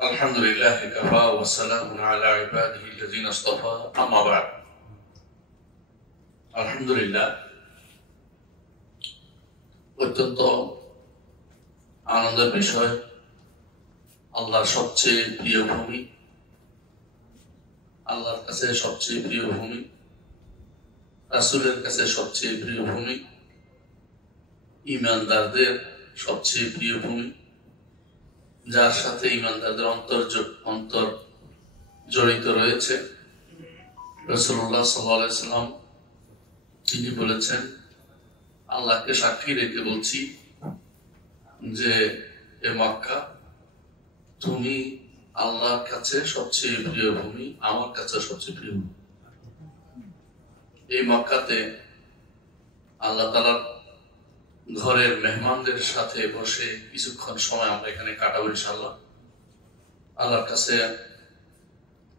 الحمد لله كفى والسلام على عباده الذين اصطفى أما بعد الحمد لله অত্যন্ত আনন্দের বিষয় আল্লাহর সবচেয়ে প্রিয় ভূমি আল্লাহর কাছে সবচেয়ে প্রিয় ভূমি রাসূলের কাছে সবচেয়ে প্রিয় ভূমি ঈমানদারদের সবচেয়ে প্রিয় ভূমি যার সাথে ঈমানদারদের অন্তর জড়িত রয়েছে রাসূলুল্লাহ সাল্লাল্লাহু আলাইহি ওয়াসাল্লাম তিনি বলেছেন আল্লাহকে সাক্ষী রেখে বলছি যে এ মক্কা তুমি আল্লাহর কাছে সবচেয়ে প্রিয় ভূমি আমার কাছে সবচেয়ে প্রিয় ভূমি এই মক্কাতে আল্লাহ তাআলার ঘরের মেহমানদের সাথে বসে কিছুক্ষণ সময় আমরা এখানে কাটাবো ইনশাআল্লাহ আল্লাহর কাছে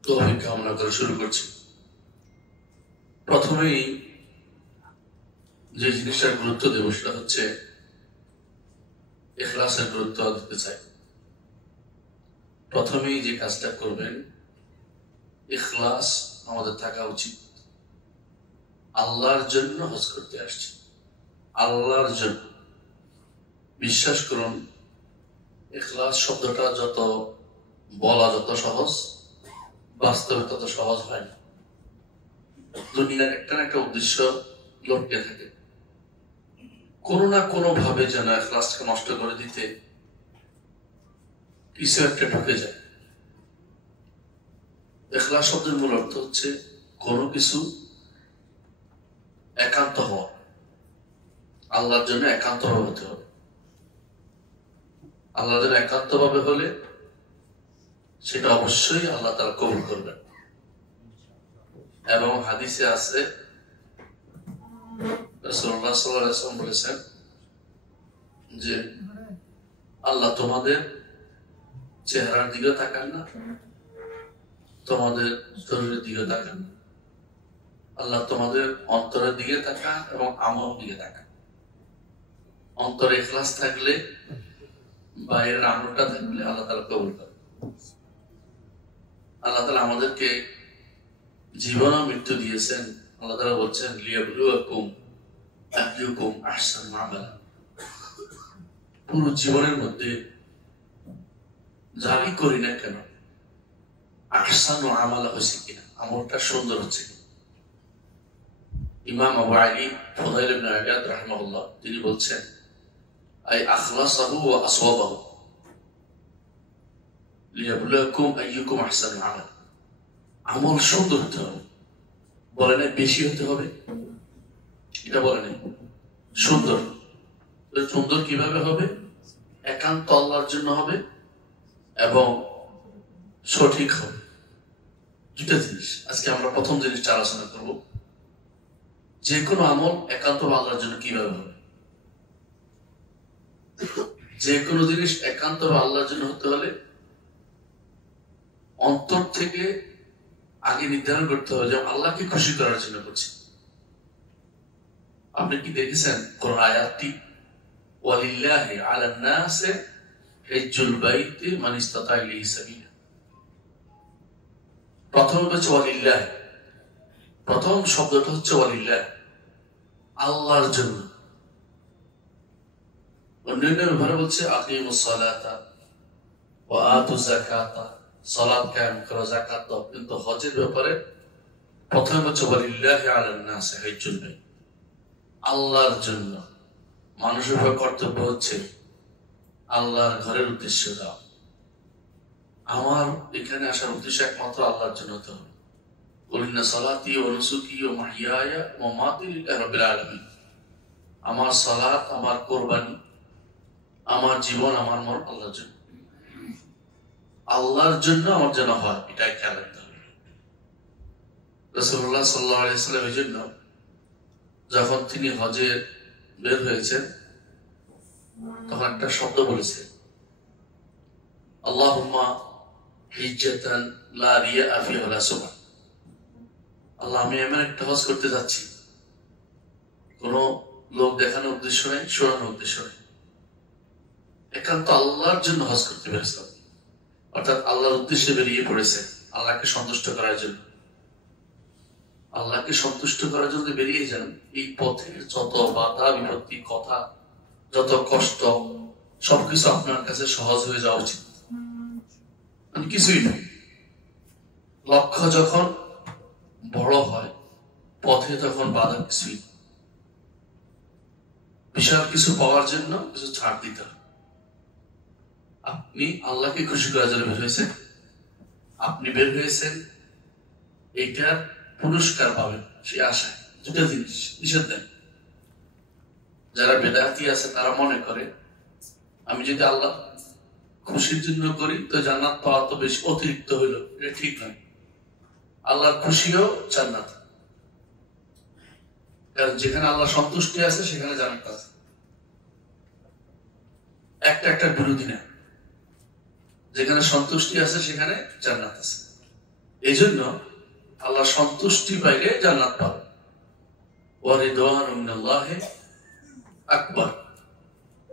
তৌফিক কামনা করে শুরু করছি প্রথমেই যে জিনিসটার গুরুত্ব দেব সেটা হচ্ছে ইখলাসের গুরুত্ব দিতে চাই প্রথমেই যে কাজটা করবেন ইখলাস আমাদের থাকা উচিত আল্লাহর জন্য হজ করতে আসছি আল্লাহর জন্য বিশ্বাস করুন ইখলাস শব্দটা যত বলা যত সহজ বাস্তবে তত সহজ হয় না দুনিয়ার একটা না একটা উদ্দেশ্য লটকে থাকে কোনো না কোনো ভাবে যেন ইখলাসকে নষ্ট করে দিতে কিছু একটা ঢুকে যায় ইখলাস শব্দের মূল অর্থ হচ্ছে কোনো কিছু একান্ত হওয়া আল্লাহর জন্য একান্ত হতে হবে আল্লাহর জন্য একান্ত ভাবে হলে সেটা অবশ্যই আল্লাহ তাআলা কবুল করবেন এবং হাদিসে আছে রাসূলুল্লাহ সাল্লাল্লাহু আলাইহি ওয়াসাল্লাম বলেছেন যে আল্লাহ তোমাদের চেহারার দিকে তাকান না তোমাদের শরীরের দিকে তাকান না আল্লাহ তোমাদের অন্তরের দিকে তাকান এবং আমলের দিকে তাকান অন্তরে ইখলাস থাকলে বাইরের আমলটা থাকলে আল্লাহ তাআলা কবুল করেন আল্লাহ তাআলা আমাদেরকে জীবন ও মৃত্যু দিয়েছেন আল্লাহ তাআলা বলছেন লিয়াবলুয়াকুম আইয়ুকুম আহসানু আমালা পুরো জীবনের মধ্যে যাই করি না কেন আহসানু আমালা হচ্ছে কিনা আমলটা সুন্দর হচ্ছে কিনা ইমাম আবু আলী ফুদাইল ইবনে আয়াদ রাহিমাহুল্লাহ তিনি বলছেন আই আখলাসাহু ওয়া আসওয়াবাহু লিয়াবলুয়াকুম আইয়ুকুম আহসানু আমালা আমল সুন্দর হতে হবে বলে না বেশি হতে হবে এটা বলে না সুন্দর সুন্দর কিভাবে হবে একান্ত আল্লাহর জন্য হবে এবং সঠিক হবে দুটা জিনিস আজকে আমরা প্রথম জিনিসটা আলোচনা করব যে কোনো আমল একান্ত আল্লাহর জন্য কিভাবে হবে যে কোনো জিনিস একান্ত আল্লাহর জন্য হতে হলে অন্তর থেকে আগে নির্ধারণ করতে হবে যে আল্লাহকে খুশি করার জন্য করছি আপনি কি দেখেছেন কোন আয়াতটি ওয়ালিল্লাহি আলান নাসি হিজ্জুল বাইতি মান ইসতাতা ইলাইহি সাবিলা প্রথম হচ্ছে ওয়ালিল্লাহ প্রথম শব্দটা হচ্ছে ওয়ালিল্লাহ আল্লাহর জন্য অন্যান্য ব্যাপারে বলছে আকিমুস সালাতা ওয়া আতুজ যাকাতা সালাত কায়েম করো যাকাত দাও কিন্তু হজের ব্যাপারে প্রথম হচ্ছে ওয়ালিল্লাহি আলান নাসি হিজ্জুল বাইত আল্লাহর জন্য মানুষের কর্তব্য হচ্ছে আল্লাহর ঘরের উদ্দেশ্য দাও আমার এখানে আসার উদ্দেশ্য একমাত্র আল্লাহর জন্য হতে হবে কুলিনা সালাতি ওয়া নুসুকি ওয়া মাহইয়ায়া ওয়া মামাতি লিল্লাহি রাব্বিল আলামিন আমার সালাত আমার কুরবানি আমার জীবন আমার মরণ আল্লাহর জন্য আল্লাহর জন্য আমার যেন হয় এটাই খেয়াল রাখতে হবে রাসূলুল্লাহ সাল্লাল্লাহু আলাইহি ওয়াসাল্লাম এর জন্য যখন তিনি হজে বের হয়েছেন তখন একটা শব্দ বলেছে আল্লাহুম্মা হিজ্জাতান লা রিয়া ফিহা ওয়ালা সুমআ আল্লাহ আমি এমন একটা হজ করতে যাচ্ছি কোনো লোক দেখানোর উদ্দেশ্য নেই শোনানোর উদ্দেশ্য নেই একান্ত আল্লাহর জন্য হজ করতে পেরেছিলাম অর্থাৎ আল্লাহর উদ্দেশ্যে বেরিয়ে পড়েছে আল্লাহকে সন্তুষ্ট করার জন্য। আল্লাহকে সন্তুষ্ট করার জন্য বেরিয়ে যান, এই পথের যত বাধা বিপত্তি, কথা, যত কষ্ট, সবকিছু আপনার কাছে সহজ হয়ে যাওয়া উচিত। কিছুই নেই। লক্ষ্য যখন বড় হয়, পথে তখন বাধা কিছুই। বিশাল কিছু পাওয়ার জন্য কিছু ছাড় দিতে হবে। আপনি আল্লাহকে খুশি করার জন্য বের হয়েছেন, আপনি বের হয়েছেন এইটার পুরস্কার পাবেন সে আশায়। দুটা জিনিস নিষেধ দেন। যারা বেদাতি আছে তারা মনে করে আমি যদি আল্লাহ খুশির জন্য করি তো জান্নাত পাওয়া তো বেশি অতিরিক্ত হইল, এটা ঠিক নয়। আল্লাহর খুশিও জান্নাত, কারণ যেখানে আল্লাহ সন্তুষ্টি আছে সেখানে জান্নাত আছে। একটা একটা বিরোধী না, যেখানে সন্তুষ্টি আছে সেখানে জান্নাত আছে। এই জন্য আল্লাহ সন্তুষ্টি পাইলে জান্নাত পাবে। ওয়ারিদওয়ানুম মিনাল্লাহি আকবার।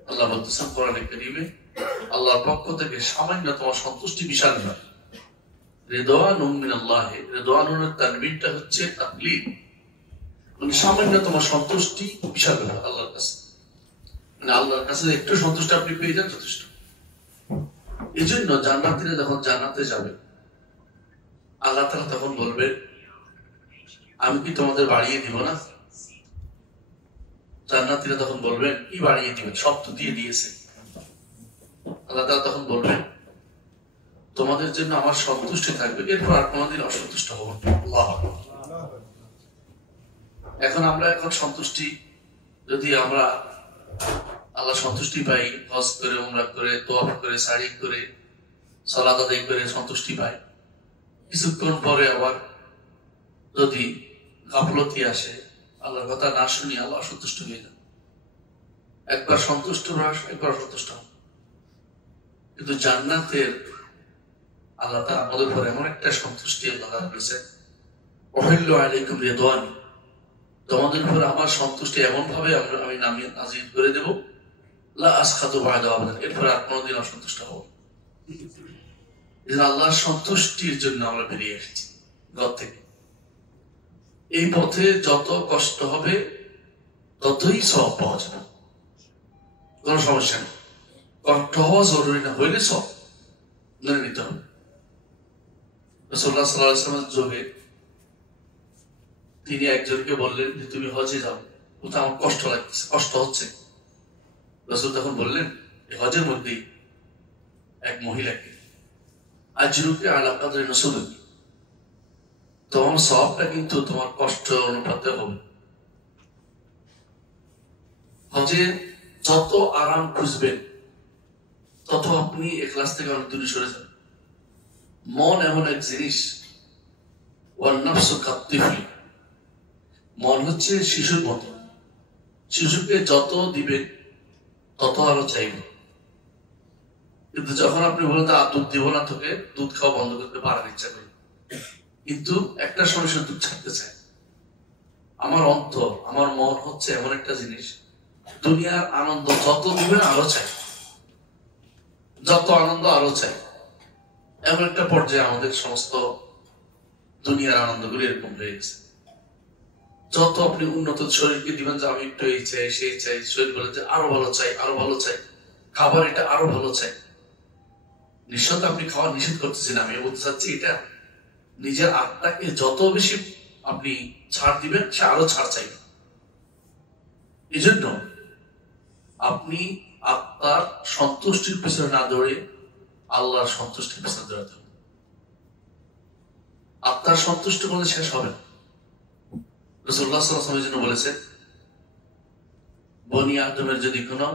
আল্লাহ বলতেছেন কোরআনে কারীমে, আল্লাহর পক্ষ থেকে সামান্যতম সন্তুষ্টি বিশাল নয়। রিদওয়ানুম মিনাল্লাহি, রিদওয়ানুর তানবিনটা হচ্ছে তাকলিদ, মানে সামান্যতম সন্তুষ্টি বিশাল ব্যাপার আল্লাহর কাছে। মানে আল্লাহর কাছে একটু সন্তুষ্টি আপনি পেয়ে যান যথেষ্ট। এই জন্য জান্নাতীরা যখন জান্নাতে যাবে, আল্লাহ তাআলা তখন বলবেন আমি কি তোমাদের বাড়িয়ে দিব না? জান্নাতীরা তখন বলবেন কি বাড়িয়ে দিবেন, সব তো দিয়ে দিয়েছে। আল্লাহ তাআলা তখন বলবেন তোমাদের জন্য আমার সন্তুষ্টি থাকবে, এরপর আর কোনোদিন অসন্তুষ্ট হব না। আল্লাহু আকবার। এখন সন্তুষ্টি, যদি আমরা আল্লাহ সন্তুষ্টি পাই, হজ করে, উমরা করে, তোয়াফ করে, সাড়ি করে, সালাত আদায় করে সন্তুষ্টি পাই, কিছুক্ষণ পরে আবার যদি গাফলতি আসে, আল্লাহর কথা না শুনি, আল্লাহ অসন্তুষ্ট হয়ে যান। একবার সন্তুষ্ট রস, একবার অসন্তুষ্ট। কিন্তু জান্নাতের আল্লাহ তাআলা আমাদের উপর এমন একটা সন্তুষ্টি আল্লাহ করেছে, ওয়াহিল্লু আলাইকুম রিদওয়ানি, তোমাদের উপর আমার সন্তুষ্টি এমন ভাবে আমি নামিয়ে নাযিল করে দেব, লা আসখাতু বা'দা আবাদান, এরপর আর কোনোদিন অসন্তুষ্ট হব। আল্লাহর সন্তুষ্টির জন্য আমরা বেরিয়ে এসেছি ঘর থেকে। এই পথে যত কষ্ট হবে ততই সওয়াব পাওয়া যাবে, কোনো সমস্যা নেই। কষ্ট হওয়া জরুরি না, হইলে সব মেনে নিতে হবে। রাসূলুল্লাহ সাল্লাল্লাহু আলাইহি ওয়াসাল্লামের যুগে তিনি একজনকে বললেন যে তুমি হজে যাও, বলতে আমার কষ্ট লাগতেছে, কষ্ট হচ্ছে। রাসূল তখন বললেন হজের মধ্যেই এক মহিলাকে আজরুকে আলা কাদরি নুসুলিক, তোমার সওয়াবটা কিন্তু তোমার কষ্ট অনুপাতে হবে। হজে যত আরাম খুঁজবেন তত আপনি ইখলাস থেকে অনেক দূরে সরে যাবেন। মন এমন এক জিনিস, ওয়ান নাফসু কাত্তিফলি, মন হচ্ছে শিশুর মতো। শিশুকে যত দিবেন তত আরো চাইবে, কিন্তু যখন আপনি বলেন দুধ দিব না, তোকে দুধ খাওয়া বন্ধ করতে পারার ইচ্ছা করে, কিন্তু একটা সময় সে দুধ ছাড়তে চায়। আমার অন্তর, আমার মন হচ্ছে এমন একটা জিনিস, দুনিয়ার আনন্দ যত দিবেন আরো চাই, যত আনন্দ আরো চাই। এমন একটা পর্যায়ে আমাদের সমস্ত দুনিয়ার আনন্দগুলি এরকম হয়ে গেছে। যত আপনি উন্নত শরীরকে দিবেন যে আমি একটু এই চাই সেই চাই, শরীর বলে যে আরো ভালো চাই, আরো ভালো চাই, খাবার এটা আরো ভালো চাই। নিঃসন্দেহে আপনি খাওয়া নিষেধ করতেছেন, আমি বলতে চাচ্ছি এটা নিজের আত্মাকে যত বেশি আপনি ছাড় দিবেন সে আরো ছাড় চাইবে। এই জন্য আপনি আত্মার সন্তুষ্টির পেছনে না দৌড়ে আল্লাহর সন্তুষ্টির পেছনে দৌড়াতে হবে। আত্মার সন্তুষ্ট করলে শেষ হবে না। রাসূলুল্লাহ সাল্লাল্লাহু আলাইহি ওয়াসাল্লাম জন্য বলেছেন বনি আদমের যদি কোনো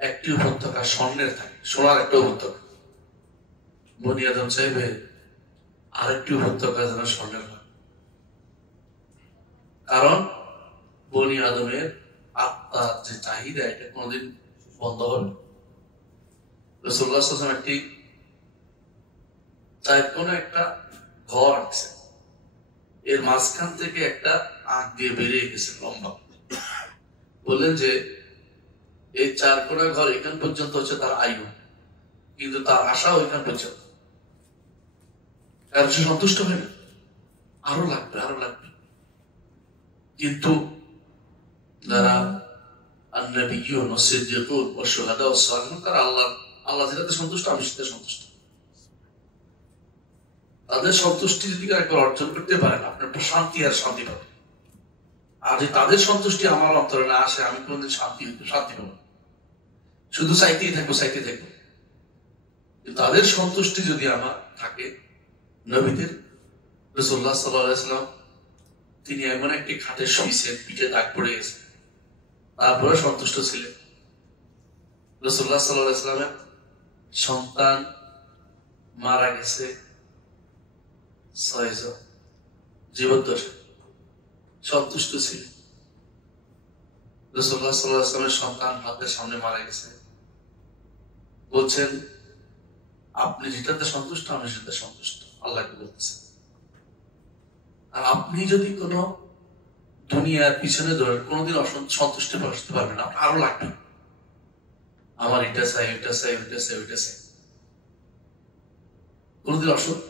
একটি উপত্যকা স্বর্ণের থাকে, সোনার একটা উপত্যকা, বনি আদম চাইবে আরেকটি উপত্যকা যেন স্বর্ণের হয়। কারণ বনি আদমের আত্মার যে চাহিদা এটা কোনোদিন বন্ধ হবে না। রাসূলুল্লাহ সাল্লাল্লাহু আলাইহি ওয়াসাল্লাম একটি কোন একটা ঘর আছে, এর মাঝখান থেকে একটা আঁক দিয়ে বেরিয়ে গেছে লম্বা। বললেন যে এই চার কোনা ঘর এখান পর্যন্ত হচ্ছে তার আয়ু, কিন্তু তার আশা ওইখান পর্যন্ত, কারণ সে সন্তুষ্ট হয় না, আরো লাগবে আরো লাগবে। কিন্তু যারা আন-নবিয়্যুন ওয়াস-সিদ্দীকুন ওয়াশ-শুহাদা ওয়াস-সালিহুন, তারা আল্লাহ যেটাতে সন্তুষ্ট, আমি সেটাতে সন্তুষ্ট। তাদের সন্তুষ্টি যদি একবার অর্জন করতে পারেন, আপনার শান্তি আর শান্তি পাবেন। আর যদি তাদের সন্তুষ্টি আমার অন্তরে না আসে, আমি কোনদিন শান্তি পাবো না, শুধু চাইতেই থাকবো। তাদের সন্তুষ্টি যদি আমার থাকে, নবীদের রাসূলুল্লাহ সাল্লাল্লাহু আলাইহি ওয়াসাল্লাম তিনি এমন একটি খাটে শুয়েছেন, পিঠে দাগ পড়ে গেছে, তারপরে সন্তুষ্ট ছিলেন। রাসূলুল্লাহ সাল্লাল্লাহু আলাইহি ওয়াসাল্লামের সন্তান মারা গেছে 6 জন, জীবদ্দশায় সন্তুষ্ট ছিলেন। রাসূলুল্লাহ সাল্লাল্লাহু আলাইহি ওয়াসাল্লামের সন্তান হাতের সামনে মারা গেছে, বলছেন আপনি যেটাতে সন্তুষ্ট, আমি সেটাতে সন্তুষ্ট, আল্লাহকে বলতেছেন। আর আপনি যদি কোনো দুনিয়ার পিছনে ধরেন, কোনোদিন সন্তুষ্টি বসতে পারবেন না, আরো লাগবে, আমার এটা চাই, এটা চাই, ওইটা চাই, ওইটা চাই,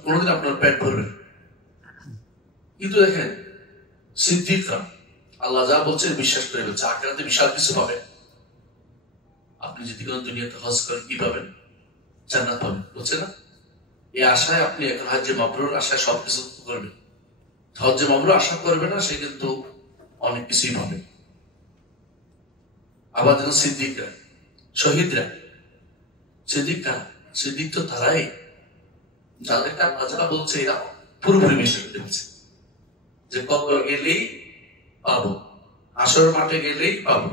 কোনোদিন আপনার পেট ভরবেন। কিন্তু দেখেন সিদ্দিকরা আল্লাহ যা বলছেন বিশ্বাস করে বলছে, আখিরাতে বিশাল কিছু পাবেন। আপনি যদি কোনো দুনিয়াতে হজ করেন, কি পাবেন? জান্নাত পাবেন, বলছে না? এই আশায় আপনি এখন হজ্জে মাবরুর আশায় সবকিছু করবেন। হজ্জে মাবরুর আশা করবে না, সে কিন্তু অনেক কিছুই পাবে। আবার যেন সিদ্দিকরা, শহীদরা, সিদ্দিক তো তারাই যাদেরকে আল্লাহ যারা বলছে, এরা পুরোপুরি বিশ্বাস করে বলছে যে কবর গেলেই পাবো, হাসর মাঠে গেলেই পাবো,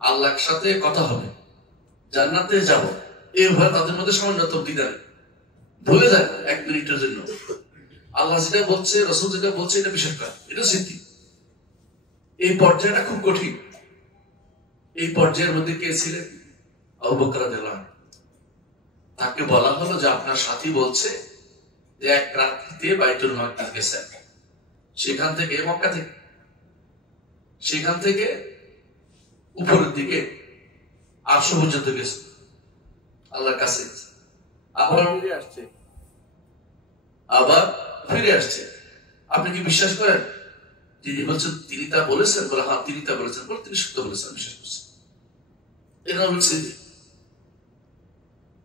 আল্লাহর সাথে কথা হবে, জান্নাতে যাব, এই ভয় তাদের মধ্যে সামান্যতম দ্বিধা নেই। ভুলে যায় 1 মিনিটের জন্য আল্লাহ যেটা বলছে, রাসূল যেটা বলছে, এটা বিশ্বাস করা, এটা সিদ্ধি। এই পর্যায়টা খুব কঠিন। এই পর্যায়ের মধ্যে কে ছিলেন? আবু বকর রাদিয়াল্লাহু আনহু। তাকে বলা হলো যে আপনার সাথী বলছে যে এক রাত্রিতে বাইতুল মাকদিস গেছে, সেখান থেকে মক্কা থেকে, সেখান থেকে উপরের দিকে আরশ পর্যন্ত গেছে, আল্লাহর কাছে আবার ফিরে আসছে। আপনি কি বিশ্বাস করেন? তিনি বলছেন তিনি তা বলেছেন, বলে হ্যাঁ তিনি তা বলেছেন, বলে তিনি সত্য বলেছেন, বিশ্বাস করছেন। এরা বলছে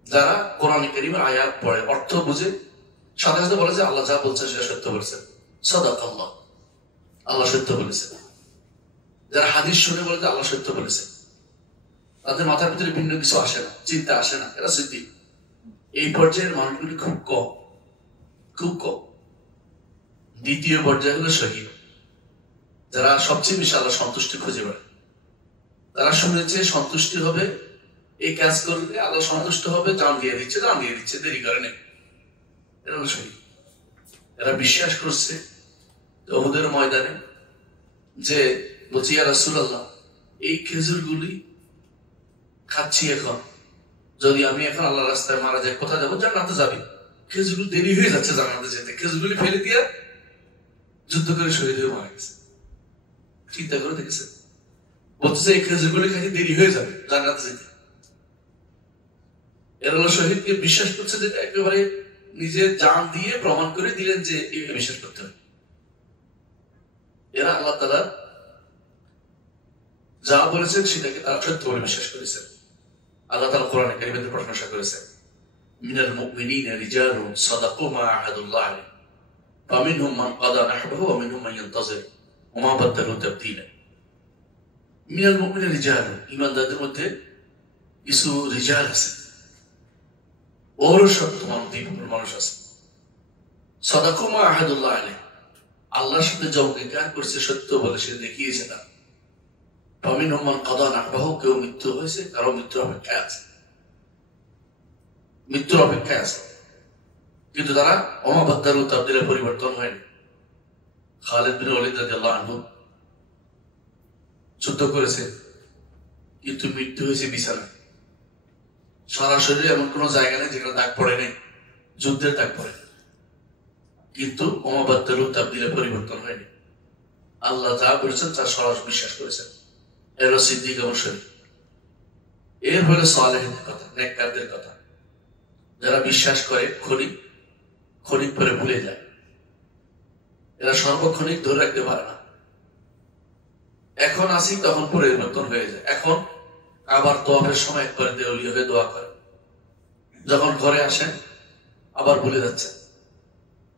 যারা কোরআন কারীমের আয়াত পড়ে, অর্থ বুঝে, সাথে সাথে বলে যে আল্লাহ যা বলছেন সেটা সত্য বলেছেন, সাদাকাল্লাহ, আল্লাহ সত্য বলেছেন। যারা হাদিস শুনে বলে যে আল্লাহ সত্য বলেছেন, তাদের মাথার ভিতরে ভিন্ন কিছু আসে না, চিন্তা আসে না, এরা সিদ্দিক। এই পর্যায়ের মানুষগুলি খুব কম। দ্বিতীয় পর্যায়ে হলো শহীদ, যারা সবচেয়ে বেশি আল্লাহ সন্তুষ্টি খুঁজে বেড়ায়। তারা শুনেছে সন্তুষ্টি হবে, এই কাজ করলে আল্লাহ সন্তুষ্ট হবে, জান দিয়ে দিচ্ছে, দেরি করে নেই। এরা হলো শহীদ। এরা বিশ্বাস করছে উহুদের ময়দানে যে বলছি, ইয়া রাসূলুল্লাহ, এই খেজুরগুলি খাচ্ছি এখন, যদি আমি এখন আল্লাহ রাস্তায় মারা যাই, কোথায় যাবো? জান্নাতে যাবি। খেজুরগুলো দেরি হয়ে যাচ্ছে জান্নাতে যেতে, খেজুরগুলি ফেলে দিয়ে যুদ্ধ করে শহীদ হয়ে মারা গেছে। চিন্তা করে দেখেছে, বলতেছে এই খেজুরগুলি খাইতে দেরি হয়ে যাবে জান্নাতে যেতে। এরা হলো শহীদকে বিশ্বাস করছে, যেটা একেবারে নিজের জান দিয়ে প্রমাণ করে দিলেন যে এগুলো বিশ্বাস করতে হবে। এরা আল্লাহ তাআলা যা বলেছেন সেটাকে তারা সত্য বলে বিশ্বাস করেছেন। আল্লাহ তাআলা কোরআনে কারীমে প্রশংসা করেছেন, মিনাল মুমিনিনা রিজালুন সাদাকু মা আহাদুল্লাহ আলাইহি ফামিনহুম মান কাদা নাহবাহু ওয়া মিনহুম মান ইয়ানতাজির ওয়া মা বাদদালু তাবদীলা। মিনাল মুমিনিনা রিজালুন, ঈমানদারদের মধ্যে কিছু রিজাল আছে, ঔরসত্বমান মানুষ আছে। সাদাকু মা আহাদুল্লাহ আলাইহি, আল্লাহর সাথে যা অঙ্গীকার করছে সত্য বলে সে দেখিয়েছে না। ফামিনহুম মান কাদা নাহবাহু, কেউ মৃত্যু হয়েছে, কারো মৃত্যুর অপেক্ষায় আছে, কিন্তু তারা ওয়া মা বাদদালু তাবদীলা, পরিবর্তন হয়নি। খালিদ বিন ওয়ালিদ রাদিয়াল্লাহু আনহু যুদ্ধ করেছে, কিন্তু মৃত্যু হয়েছে বিছানায়। সারা শরীরে এমন কোন জায়গা নেই যেখানে দাগ পড়ে নেই, যুদ্ধের দাগ পড়ে, কিন্তু ওয়া মা বাদদালু তাবদীলা, পরিবর্তন হয়নি। আল্লাহ যা বলেছেন তার সরাসরি বিশ্বাস করেছেন। এর সিদ্দিক এবং শহীদ। এর হলো সালেহদের কথা, নেককারদের কথা। যারা বিশ্বাস করে ক্ষণিক ক্ষণিক পরে ভুলে যায়, এরা সর্বক্ষণিক ধরে রাখতে পারে না। এখন আসি তখন পরিবর্তন হয়ে যায়। এখন আবার তোয়াফের সময় একবারে দেউলিয়া হয়ে দোয়া করে, যখন ঘরে আসেন আবার ভুলে যাচ্ছেন।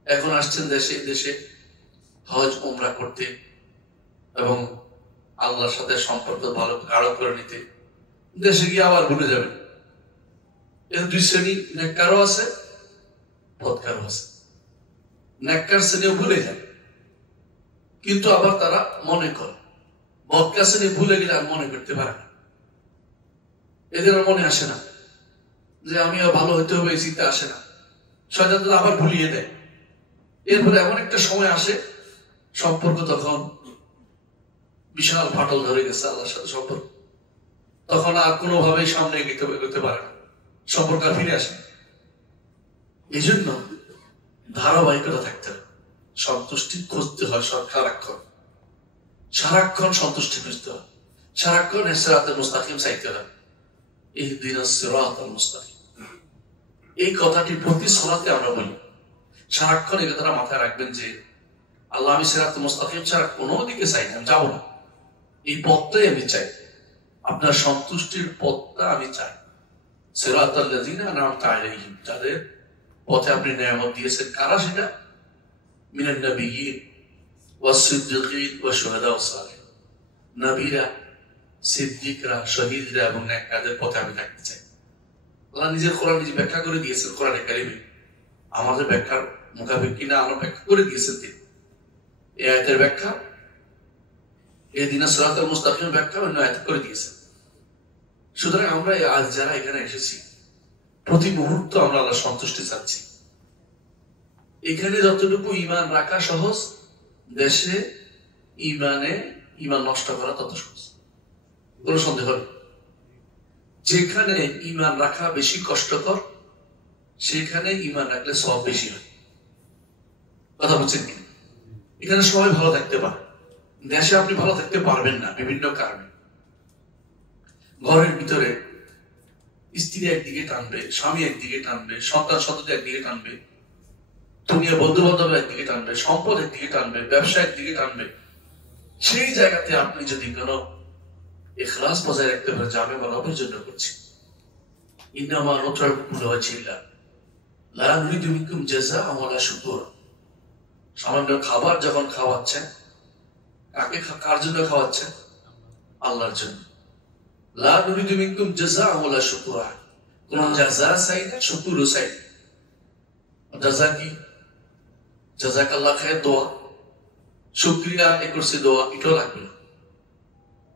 এখন আসছেন দেশে দেশে হজ উমরা করতে এবং আল্লাহর সাথে সম্পর্ক ভালো গাঢ় করে নিতে, দেশে গিয়ে আবার ভুলে যাবেন। এর দুই শ্রেণী, নেককারও আছে বদকারও আছে। নেককার শ্রেণীও ভুলে যায়, কিন্তু আবার তারা মনে করে। বদকার শ্রেণী ভুলে গেলে আর মনে করতে পারে না, এদের আর মনে আসে না যে আমিও ভালো হইতে হবে, এই চিন্তা আসে না। শয়তান আবার ভুলিয়ে দেয়। এরপরে এমন একটা সময় আসে, সম্পর্ক তখন বিশাল ফাটল ধরে গেছে আল্লাহর সাথে সম্পর্ক, তখন আর কোনোভাবেই সামনে এগোতে পারে না, সম্পর্ক আর ফিরে আসে। এই জন্য ধারাবাহিকতা থাকতে হবে, সন্তুষ্টি খুঁজতে হয় সারাক্ষণ, সারাক্ষণ সন্তুষ্টি খুঁজতে হয়, সারাক্ষণ সিরাতুল মুস্তাকিম চাইতে হয়। ইহদিনাস সিরাতাল মুস্তাকিম, এই কথাটি প্রতি সালাতে আমরা বলি। সারাক্ষণ এই কথাটা মাথায় রাখবেন যে আল্লাহ, আমি সিরাতুল মুস্তাকিম ছাড়া কোনো দিকে চাই না, আমি যাবো না, এই পথটাই আমি চাই, আপনার সন্তুষ্টির পথটা আমি চাই। সিরাতাল লাযিনা আন'আমতা আলাইহিম, যাদের পথে আপনি নিয়ামত দিয়েছেন। কারা সেটা? মিনান নাবিয়্যিন ওয়াস সিদ্দীকিন ওয়াশ শুহাদা ওয়াস সালিহিন, নবীরা, সিদ্দিকরা, শহীদরা এবং নেককারদের পথে আমি থাকতে চাই। আল্লাহ নিজের কোরআন নিজে ব্যাখ্যা করে দিয়েছেন কোরআনে কারিমে, আমাদের ব্যাখ্যার মোকাবেক কিনা আমরা ব্যাখ্যা করে দিয়েছেন তিনি। এই আয়াতের ব্যাখ্যা, ইহদিনাস সিরাতাল মুস্তাকিমের ব্যাখ্যা অন্য আয়াতে করে দিয়েছেন। সুতরাং আমরা আজ যারা এখানে এসেছি, প্রতি মুহূর্ত আমরা আল্লাহ সন্তুষ্টি চাচ্ছি। এখানে যতটুকু ঈমান রাখা সহজ, দেশে ঈমান নষ্ট করা তত সহজ, কোনো সন্দেহ নেই। যেখানে ঈমান রাখা বেশি কষ্টকর, সেখানে ঈমান রাখলে সব বেশি হয়। কথা বলছেন কি? এখানে সবাই ভালো থাকতে পারে, দেশে আপনি ভালো থাকতে পারবেন না বিভিন্ন কারণে। ঘরের ভিতরে স্ত্রী একদিকে টানবে, স্বামী একদিকে টানবে, সন্তান সন্ততি একদিকে টানবে, দুনিয়া বন্ধু বান্ধব একদিকে টানবে, সম্পদ একদিকে টানবে, ব্যবসা একদিকে টানবে। সেই জায়গাতে আপনি যদি কোনো ইখলাস বজায় রাখতে পারেন যে আমি আমার রবের জন্য করছি, ইন্নামা নুত'iমুকুম লিওয়াজহিল্লাহ লা নুরিদু মিনকুম জাযাআ'আন ওয়ালা শুকুরা। সামান্য খাবার যখন খাওয়াচ্ছেন, কার জন্য খাওয়াচ্ছেন? আল্লাহর জন্য। লা নুরিদু মিনকুম জাযাআ'আন ওয়ালা শুকুরা, কোন জাযা চাই না, শুকুরও চাই না। জাযা কি? জাযাকাল্লাহ খায়ের দোয়া, শুকরিয়া করছে দোয়া, এটাও লাগবে না।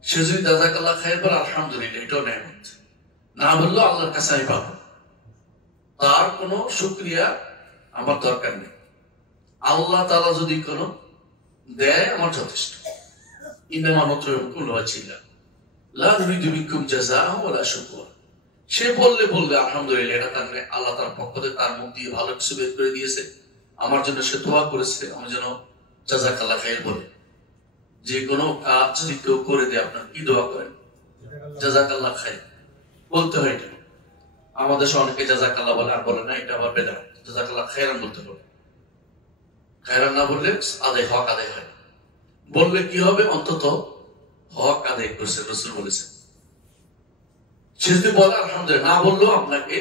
সে যদি জাযাকাল্লাহ খায়ের পর আলহামদুলিল্লাহ, এটাও নেয়ামত, না বললো আল্লাহর কাছে আমি পাবো, তার কোনো শুকরিয়া আমার দরকার নেই। আল্লাহ তাআলা যদি কোনো দেয় আমার যথেষ্ট। ইন্নামা নুত'iমুকুম লিওয়াজহিল্লাহ লা নুরিদু মিনকুম জাযাআ'আন ওয়ালা শুকুরা। সে বললে আলহামদুলিল্লাহ, এটা তার আল্লাহ তার পক্ষ থেকে তার মুখ দিয়ে ভালো কিছু বের করে দিয়েছে, আমার জন্য সে দোয়া করেছে, আমি যেন জাযাকাল্লাহ খায়ের বলে। যে কোনো কাজ যদি কেউ করে দেয়, আপনার কি দোয়া করেন? জাযাকাল্লাহ খায়ের বলতে হয়। এটা আমাদের দেশে অনেকে জাযাকাল্লাহ বলে, আর বলে না, এটা আবার বেদাত। জাযাকাল্লাহ খায়রান বলতে হবে, খায়রান না বললে হক আদায় হয়। বললে কি হবে? অন্তত হক আদায় করছে, রাসূল বলেছেন। সে যদি বলে আলহামদুলিল্লাহ, না বললেও আপনাকে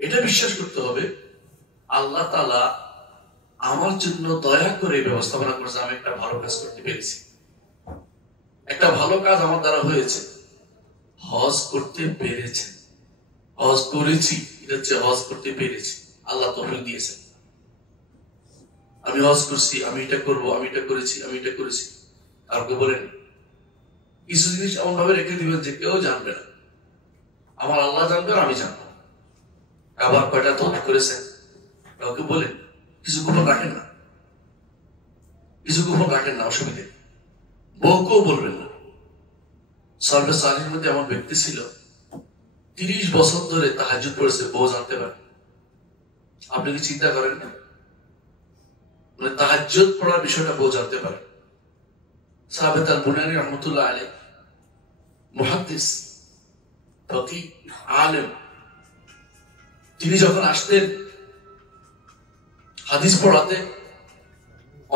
এটা বিশ্বাস করতে হবে আল্লাহ তাআলা আমার জন্য দয়া করে ব্যবস্থাপনা করেছে, আমি একটা ভালো কাজ করতে পেরেছি, একটা ভালো কাজ আমার দ্বারা হয়েছে। হজ করতে পেরেছে, হজ করেছি, এটা হচ্ছে হজ করতে পেরেছি, আল্লাহ তৌফিক দিয়েছে। আমি হজ করছি, আমি এটা করবো, আমি এটা করেছি, আমি এটা করেছি। কাউকে বলেন কিছু জিনিস এমন ভাবে রেখে দিবেন যে কেউ জানবে না, আমার আল্লাহ জানবে, আমি জানবো। আবার কয়টা তৌফিক করেছেন কাউকে বলেন, কিছু গোপন রাখেন না, কিছু গোপন রাখেন না, অসুবিধে। বউকেও বলবেন না। সালফে সালেহীনের মধ্যে এমন ব্যক্তি ছিল, 30 বছর ধরে তাহাজ্জুদ পড়েছে, বউ জানতে পারে। আপনি কি চিন্তা করেন না? মানে তাহাজ্জুদ পড়ার বিষয়টা বউ জানতে পারে। সাহাবেত আল-বুনানি রাহমাতুল্লাহ আলাইহি, মুহাদ্দিস, ফাকিহ, আলেম, তিনি যখন আসতেন হাদিস পড়াতে,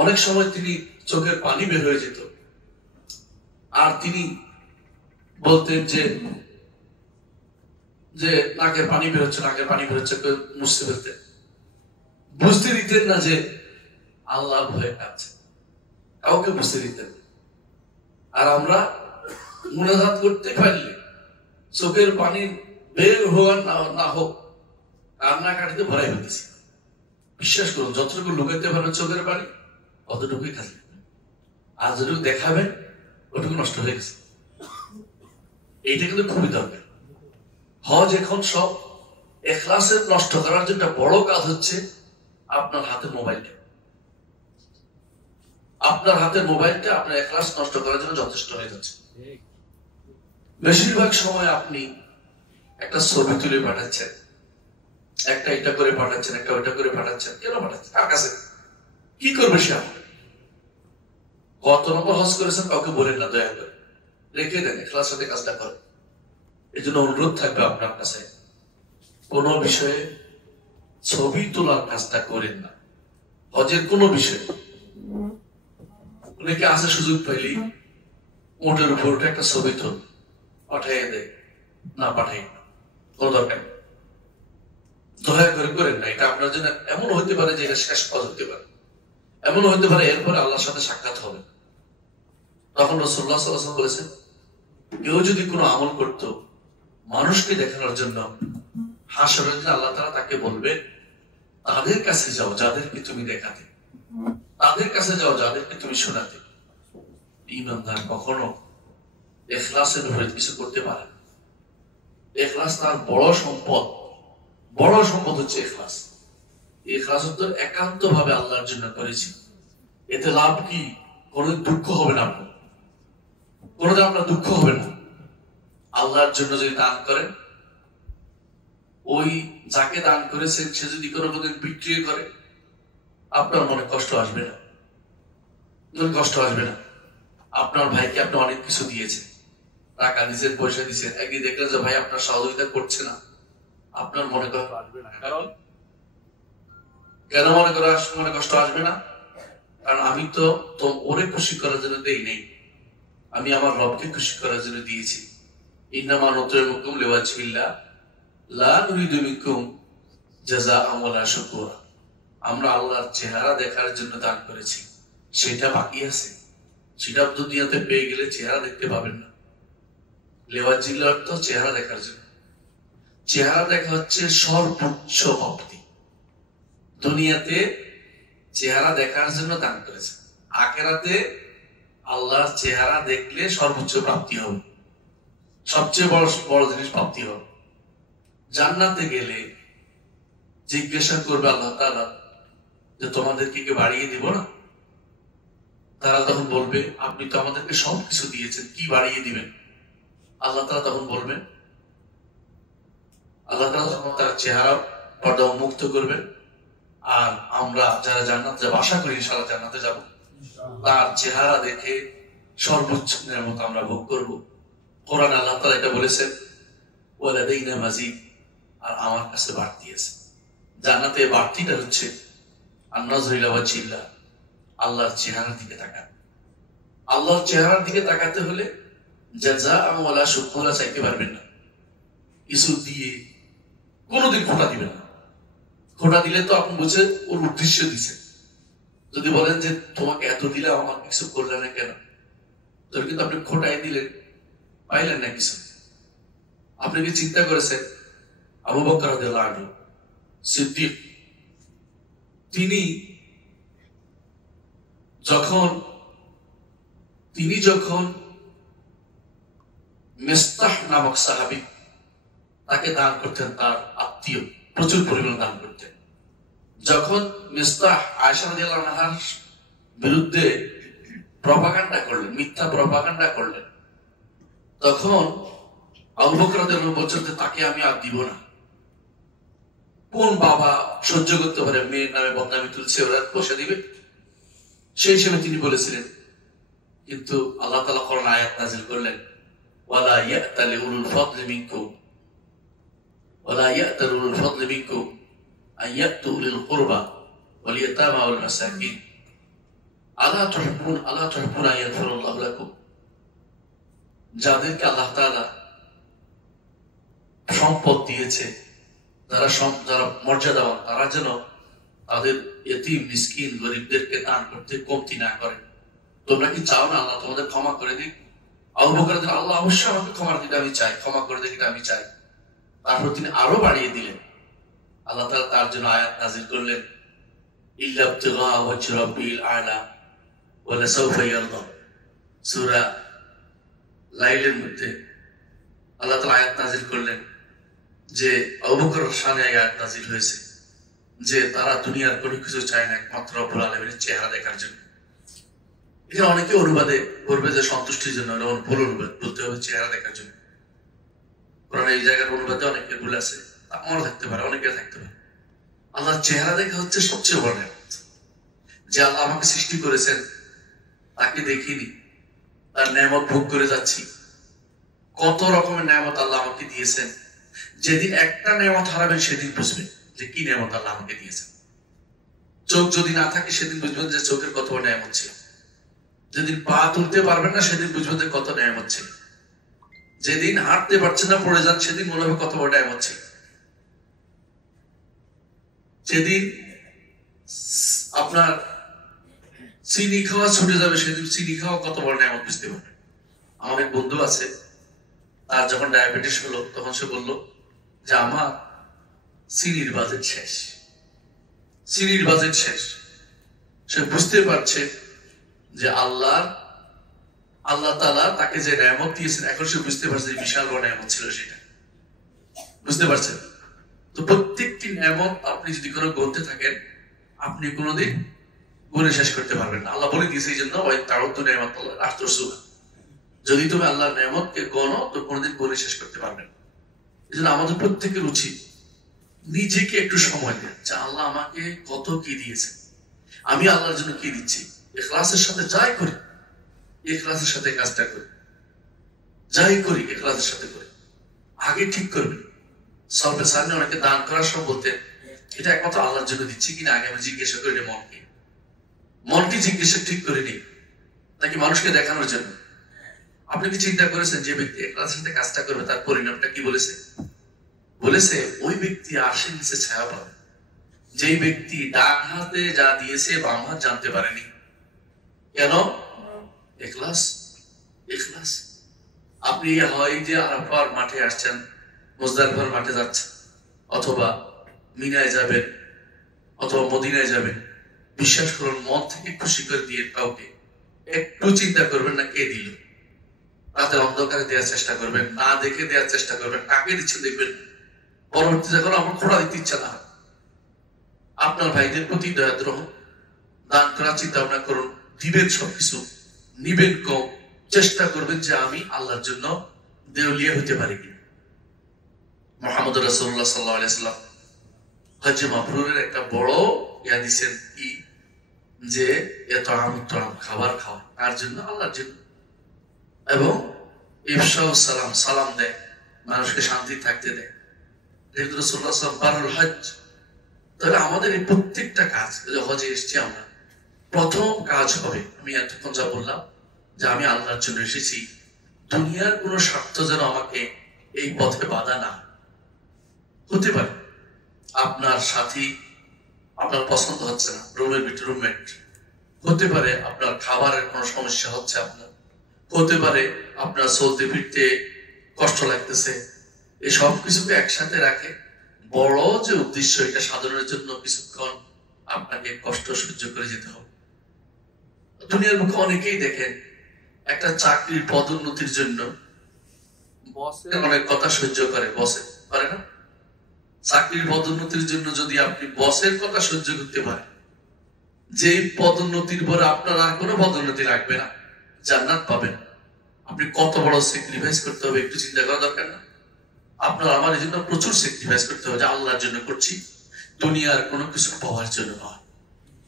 অনেক সময় তিনি চোখের পানি বের হয়ে যেত, আর তিনি বলতেন যে নাকের পানি বেরোচ্ছে, নাকের পানি বেরোচ্ছে, মুছতে ফেলতেন। বুঝতে দিতেন না যে আল্লাহ ভয়ে কাঁদছে, কাউকে বুঝতে দিতেন। আর আমরা মুনাজাত করতে পারলে চোখের পানি বের হওয়া না হোক, কান্নাকাটিতে ভরাই ফেলতেছি। বিশ্বাস করুন, যতটুকু লুকাইতে পারবেন চোখের পানি অতটুকুই কাঁদবে, আর যেটুকু দেখাবেন ওটুকু নষ্ট হয়ে গেছে। এইটা কিন্তু খুবই দরকার। হজ এখন সব ইখলাসের নষ্ট করার জন্য বড় কাজ হচ্ছে আপনার হাতে মোবাইলটা। আপনার হাতের মোবাইলটা আপনার ইখলাস নষ্ট করার জন্য যথেষ্ট হয়ে যাচ্ছে। বেশিরভাগ সময় আপনি একটা ছবি তুলে পাঠাচ্ছেন, একটা এটা করে পাঠাচ্ছেন, একটা ওইটা করে পাঠাচ্ছেন। কেন পাঠাচ্ছেন? কার কাছে? কি করবে সে? আপনি কত নম্বর হজ করেছেন কাউকে বলেন না, দয়া করে রেখে দেন, ইখলাসের সাথে কাজটা করেন। এই জন্য অনুরোধ থাকবে আপনার কাছে, কোন বিষয়ে ছবি তোলার কাজটা করেন না। হজের কোন বিষয় অনেকে আছে সুযোগ পাইলেই মোটের উপর একটা ছবি তোল পাঠাইয়ে দেয়, না পাঠাই না, কোন দরকার নেই, দয়া করে করেন না। এটা আপনার জন্য এমন হইতে পারে যে এটা শেষ কাজ হতে পারে, এমন হইতে পারে এরপরে আল্লাহর সাথে সাক্ষাৎ হবে। তখন রাসূলুল্লাহ সাল্লাল্লাহু আলাইহি ওয়াসাল্লাম বলেছেন, কেউ যদি কোনো আমল করত মানুষকে দেখানোর জন্য, হাসরের দিন আল্লাহ তাআলা তাকে বলবে, তাদের কাছে যাও যাদেরকে তুমি দেখাতে, তাদের কাছে যাও যাদেরকে তুমি শোনাতে। ঈমানদার কখনো ইখলাসের বিপরীত কিছু করতে পারে না। ইখলাস তার বড় সম্পদ, বড় সম্পদ হচ্ছে ইখলাস। ইখলাস তো একান্ত ভাবে আল্লাহর জন্য করেছি, এতে লাভ কি? কোনোদিন দুঃখ হবে না, আপনার কোনোদিন আপনার দুঃখ হবে না। আল্লাহর জন্য যদি দান করেন, ওই যাকে দান করেছেন সে যদি কোনোদিন বিক্রি করে, আপনার মনে কষ্ট আসবে না, কষ্ট আসবে না। আপনার ভাইকে আপনি অনেক কিছু দিয়েছেন, টাকা দিয়েছেন, পয়সা দিয়েছেন, একদিন দেখলেন যে ভাই আপনার সহযোগিতা করছে না, আপনার মনে কষ্ট আসবে না। কারণ কেন মনে কষ্ট আসবে না? কারণ আমি তো ওরে খুশি করার জন্য দেই নাই, আমি আমার রবকে খুশি করার জন্য দিয়েছি। ইন্নামা নুতঈমুকুম লিওয়াজহিল্লাহ লা নুরিদু মিনকুম জাযাআন ওয়ালা শুকুরা। আমরা আল্লাহর চেহারা দেখার জন্য দান করেছি, সেটা বাকি আছে, সেটা দুনিয়াতে পেয়ে গেলে চেহারা দেখতে পাবেন না। লিওয়াজহিল্লাহ অর্থ চেহারা দেখার জন্য। চেহারা দেখা হচ্ছে সর্বোচ্চ প্রাপ্তি। দুনিয়াতে চেহারা দেখার জন্য দান করেছে, আখিরাতে আল্লাহর চেহারা দেখলে সর্বোচ্চ প্রাপ্তি হবে, সবচেয়ে বড় জিনিস প্রাপ্তি হবে। জান্নাতে গেলে জিজ্ঞাসা করবে আল্লাহ তাআলা যে তোমাদেরকে কি বাড়িয়ে দিব না? তারা তখন বলবে আপনি তো আমাদেরকে সবকিছু দিয়েছেন, কি বাড়িয়ে দিবেন? আল্লাহ তাআলা তখন বলবেন, আল্লাহ তাআলা তখন তার চেহারা পর্দা উন্মুক্ত করবেন, আর আমরা যারা জান্নাতে যাব, আশা করি ইনশাআল্লাহ জান্নাতে যাব, তার চেহারা দেখে সর্বোচ্চ নিয়ামত আমরা ভোগ করব। কোরআন আল্লাহ তাআলা এটা বলেছেন, ওয়ালাদাইনা মাজিদ, আর আমার কাছে বাড়তি আছে। জান্নাতে বাড়তিটা হচ্ছে আন-নাযরু ইলা ওয়াজহিল্লাহ, আল্লাহর চেহারার দিকে তাকান। আল্লাহর চেহারার দিকে তাকাতে হলে জাযাআন ওয়ালা শুকুরা চাইতে পারবেন না, কিছু দিয়ে কোনোদিন খোটা দিবেন না। খোটা দিলে তো আপনি বুঝে ওর উদ্দেশ্য দিছে। যদি বলেন যে তোমাকে এত দিলে আমার কিছু করলে না কেন, তোর কিন্তু আপনি খোটাই দিলেন, পাইলেন না কিছু। আপনি কি চিন্তা করেছেন আবু বকর রাদিয়াল্লাহু আনহু সিদ্দিক, তিনি যখন মিস্তাহ নামক সাহাবী তাকে দান করতেন, তার আত্মীয় প্রচুর পরিমাণে দান করতেন। যখন মিস্তাহ আয়েশা রাদিয়াল্লাহু আনহার বিরুদ্ধে প্রপাগান্ডা করলেন, মিথ্যা প্রপাগান্ডা করলেন, তখন আবু বকর রাদিয়াল্লাহু আনহু বলছেন তাকে আমি আর দিব না। কোন বাবা সহ্য করতে পারে মেয়ের নামে বদনামি তুলছে, ওরা বসে দিবে? সেই হিসেবে তিনি বলেছিলেন। কিন্তু আল্লাহ তাআলা কোরআন আয়াত নাযিল করলেন, ওয়ালা ইয়াতালি উলুল ফাদলি মিনকুম ولا يأتل أولو الفضل منكم أن يأتوا أولي القربى واليتامى والمساكين ألا تحبون أن يغفر الله لكم যাদেরকে আল্লাহ তাআলা সম্পদ দিয়েছে, যারা মর্যাদাবান, তারা যেন তাদের ইতিম মিসকিন গরিবদেরকে দান করতে কমতি না করে। তোমরা কি চাও না আল্লাহ তোমাদের ক্ষমা করে দিক? আবু বকর দিন আল্লাহ অবশ্যই আমাকে ক্ষমা দিতে আমি চাই, ক্ষমা করে দিক এটা আমি চাই। তারপর তিনি আরো বাড়িয়ে দিলেন। আল্লাহ তাআলা তার জন্য আয়াত নাযিল করলেন, ইল্লা ইবতিগা ওয়াজহি রাব্বিল আ'লা ওয়া লাসাউফা ইয়ারদা। সূরা লাইলের মধ্যে আল্লাহ তাআলা আয়াত নাযিল করলেন যে আবু বকরের শানে আয়াত নাযিল হয়েছে যে তারা দুনিয়ার কোনো কিছু চায় না একমাত্র রব্বুল আলামিনের চেহারা দেখার জন্য। এখানে অনেকে অনুবাদে করবে যে সন্তুষ্টির জন্য, ভুল অনুবাদ, বলতে হবে চেহারা দেখার জন্য। কারণ এই জায়গার অনুবাদে অনেকে ভুল আছে, আমারও থাকতে পারে, অনেকে থাকতে পারে। আল্লাহর চেহারা দেখা হচ্ছে সবচেয়ে বড় নেয়ামত। যে আল্লাহ আমাকে সৃষ্টি করেছেন তাকে দেখিনি, তার নেয়ামত ভোগ করে যাচ্ছি। কত রকমের নেয়ামত আল্লাহ আমাকে দিয়েছেন। যেদিন একটা নেয়ামত হারাবেন সেদিন বুঝবেন যে কি নেয়ামত আল্লাহ আমাকে দিয়েছেন। চোখ যদি না থাকে সেদিন বুঝবেন যে চোখের কত বড় নেয়ামত ছিল। যেদিন পা তুলতে পারবেন না সেদিন বুঝবেন যে কত নেয়ামত ছিল। যেদিন হাঁটতে পারছেন না, পড়ে যান, সেদিন মনে হবে কত বড় নেয়ামত ছিল। যেদিন আপনার চিনি খাওয়া ছুটে যাবে সেদিন চিনি খাওয়া কত বড় নেয়ামত বুঝতে পারবেন। আমার এক বন্ধু আছে, তার যখন ডায়াবেটিস হলো তখন সে বলল যে আমার চিনির বাজেট শেষ, চিনির বাজেট শেষ। সে বুঝতে পারছে যে আল্লাহ তাআলা তাকে যে নেয়ামত দিয়েছেন, এখন সে বুঝতে পারছে যে বিশাল বড় নেয়ামত ছিল সেটা। বুঝতে পারছেন তো? প্রত্যেকটি নেয়ামত আপনি যদি কোনো গুনতে থাকেন আপনি কোনোদিন গুনে শেষ করতে পারবেন না। আল্লাহ বলে দিয়েছে এই জন্য যদি তুমি আল্লাহর নেয়ামতকে গণো তো কোনোদিন গুনে শেষ করতে পারবেন। এই জন্য আমাদের প্রত্যেকের উচিত নিজেকে একটু সময় দেন যে আল্লাহ আমাকে কত কি দিয়েছে, আমি আল্লাহর জন্য কি দিচ্ছি। ইখলাসের সাথে যাই করি, ইখলাসের সাথে কাজটা করি, যাই করি ইখলাসের সাথে করি। আগে ঠিক করবেন। সর্বের সামনে অনেকে দান করার সময় বলতে এটা একমাত্র আল্লাহর জন্য দিচ্ছি কিনা আগে আমি জিজ্ঞাসা করি মনকে জিজ্ঞাসা ঠিক করে নিই, নাকি মানুষকে দেখানোর জন্য। আপনি কি চিন্তা করেছেন যে ব্যক্তি ইখলাসের সাথে কাজটা করবে তার পরিণামটা কি বলেছে? বলেছে ওই ব্যক্তি আরশের নিচে ছায়া পাবে। যেই ব্যক্তি ডান হাতে যা দিয়েছে বাম হাত জানতে পারেনি। কেন? ইখলাস। ইখলাস। আপনি হয় যে আরাফার মাঠে আসছেন, মুজদালিফার মাঠে যাচ্ছেন, অথবা মিনায় যাবেন, অথবা মদিনায় যাবেন, বিশ্বাস করুন মন থেকে খুশি করে দিয়ে কাউকে একটু চিন্তা করবেন না কে দিল। রাতের অন্ধকারে দেওয়ার চেষ্টা করবেন, না দেখে দেওয়ার চেষ্টা করবেন, কাকে দিচ্ছে দেখবেন। পরবর্তী যখন আমার খোঁড়া দিতে ইচ্ছা না, আপনার ভাইদের প্রতি দয়াদ্র হন, দান করার চিন্তা ভাবনা করুন, দিবেন সবকিছু, নিবেন কম, চেষ্টা করবেন যে আমি আল্লাহর জন্য দেউলিয়া হইতে পারি কিনা। মুহাম্মদ রাসূলুল্লাহ সাল্লাল্লাহু আলাইহি ওয়াসাল্লাম হজ মাবরুরের একটা বড় ইয়া দিয়েছেন কি, যে এত খাবার খাওয়া তার জন্য, আল্লাহর জন্য, এবং ইফশাউ সালাম, সালাম দেয়, মানুষকে শান্তি থাকতে দেয়। রাসূলুল্লাহ সাল্লাল্লাহু আলাইহি ওয়াসাল্লাম বারুল হজ। তাহলে আমাদের এই প্রত্যেকটা কাজ, হজে এসেছি আমরা, প্রথম কাজ হবে আমি এতক্ষণ যা বললাম যে আমি আল্লাহর জন্য এসেছি, দুনিয়ার কোনো স্বার্থ যেন আমাকে এই পথে বাধা না। হতে পারে আপনার সাথী আপনার পছন্দ হচ্ছে না, রুমের ভিতরে রুমমেট, হতে পারে আপনার খাবারের কোনো সমস্যা হচ্ছে, আপনার হতে পারে আপনার চলতে ফিরতে কষ্ট লাগতেছে। এই সব কিছুকে একসাথে রাখে বড় যে উদ্দেশ্য, এটা সাধনের জন্য কিছুক্ষণ আপনাকে কষ্ট সহ্য করে যেতে হবে। দুনিয়ার মুখে অনেকেই দেখেন একটা চাকরির পদোন্নতির জন্য বসের অনেক কথা সহ্য করে, বসে পারে না। চাকরির পদোন্নতির জন্য যদি আপনি বসের কথা সহ্য করতে পারেন, যে পদোন্নতির পরে আপনার আর কোনো পদোন্নতি লাগবে না, জান্নাত পাবেন, আপনি কত বড় স্যাক্রিফাইস করতে হবে একটু চিন্তা করা দরকার না? আপনার আমার এই জন্য প্রচুর স্যাক্রিফাইস করতে হবে, যে আল্লাহর জন্য করছি, দুনিয়ার কোনো কিছু পাওয়ার জন্য নয়।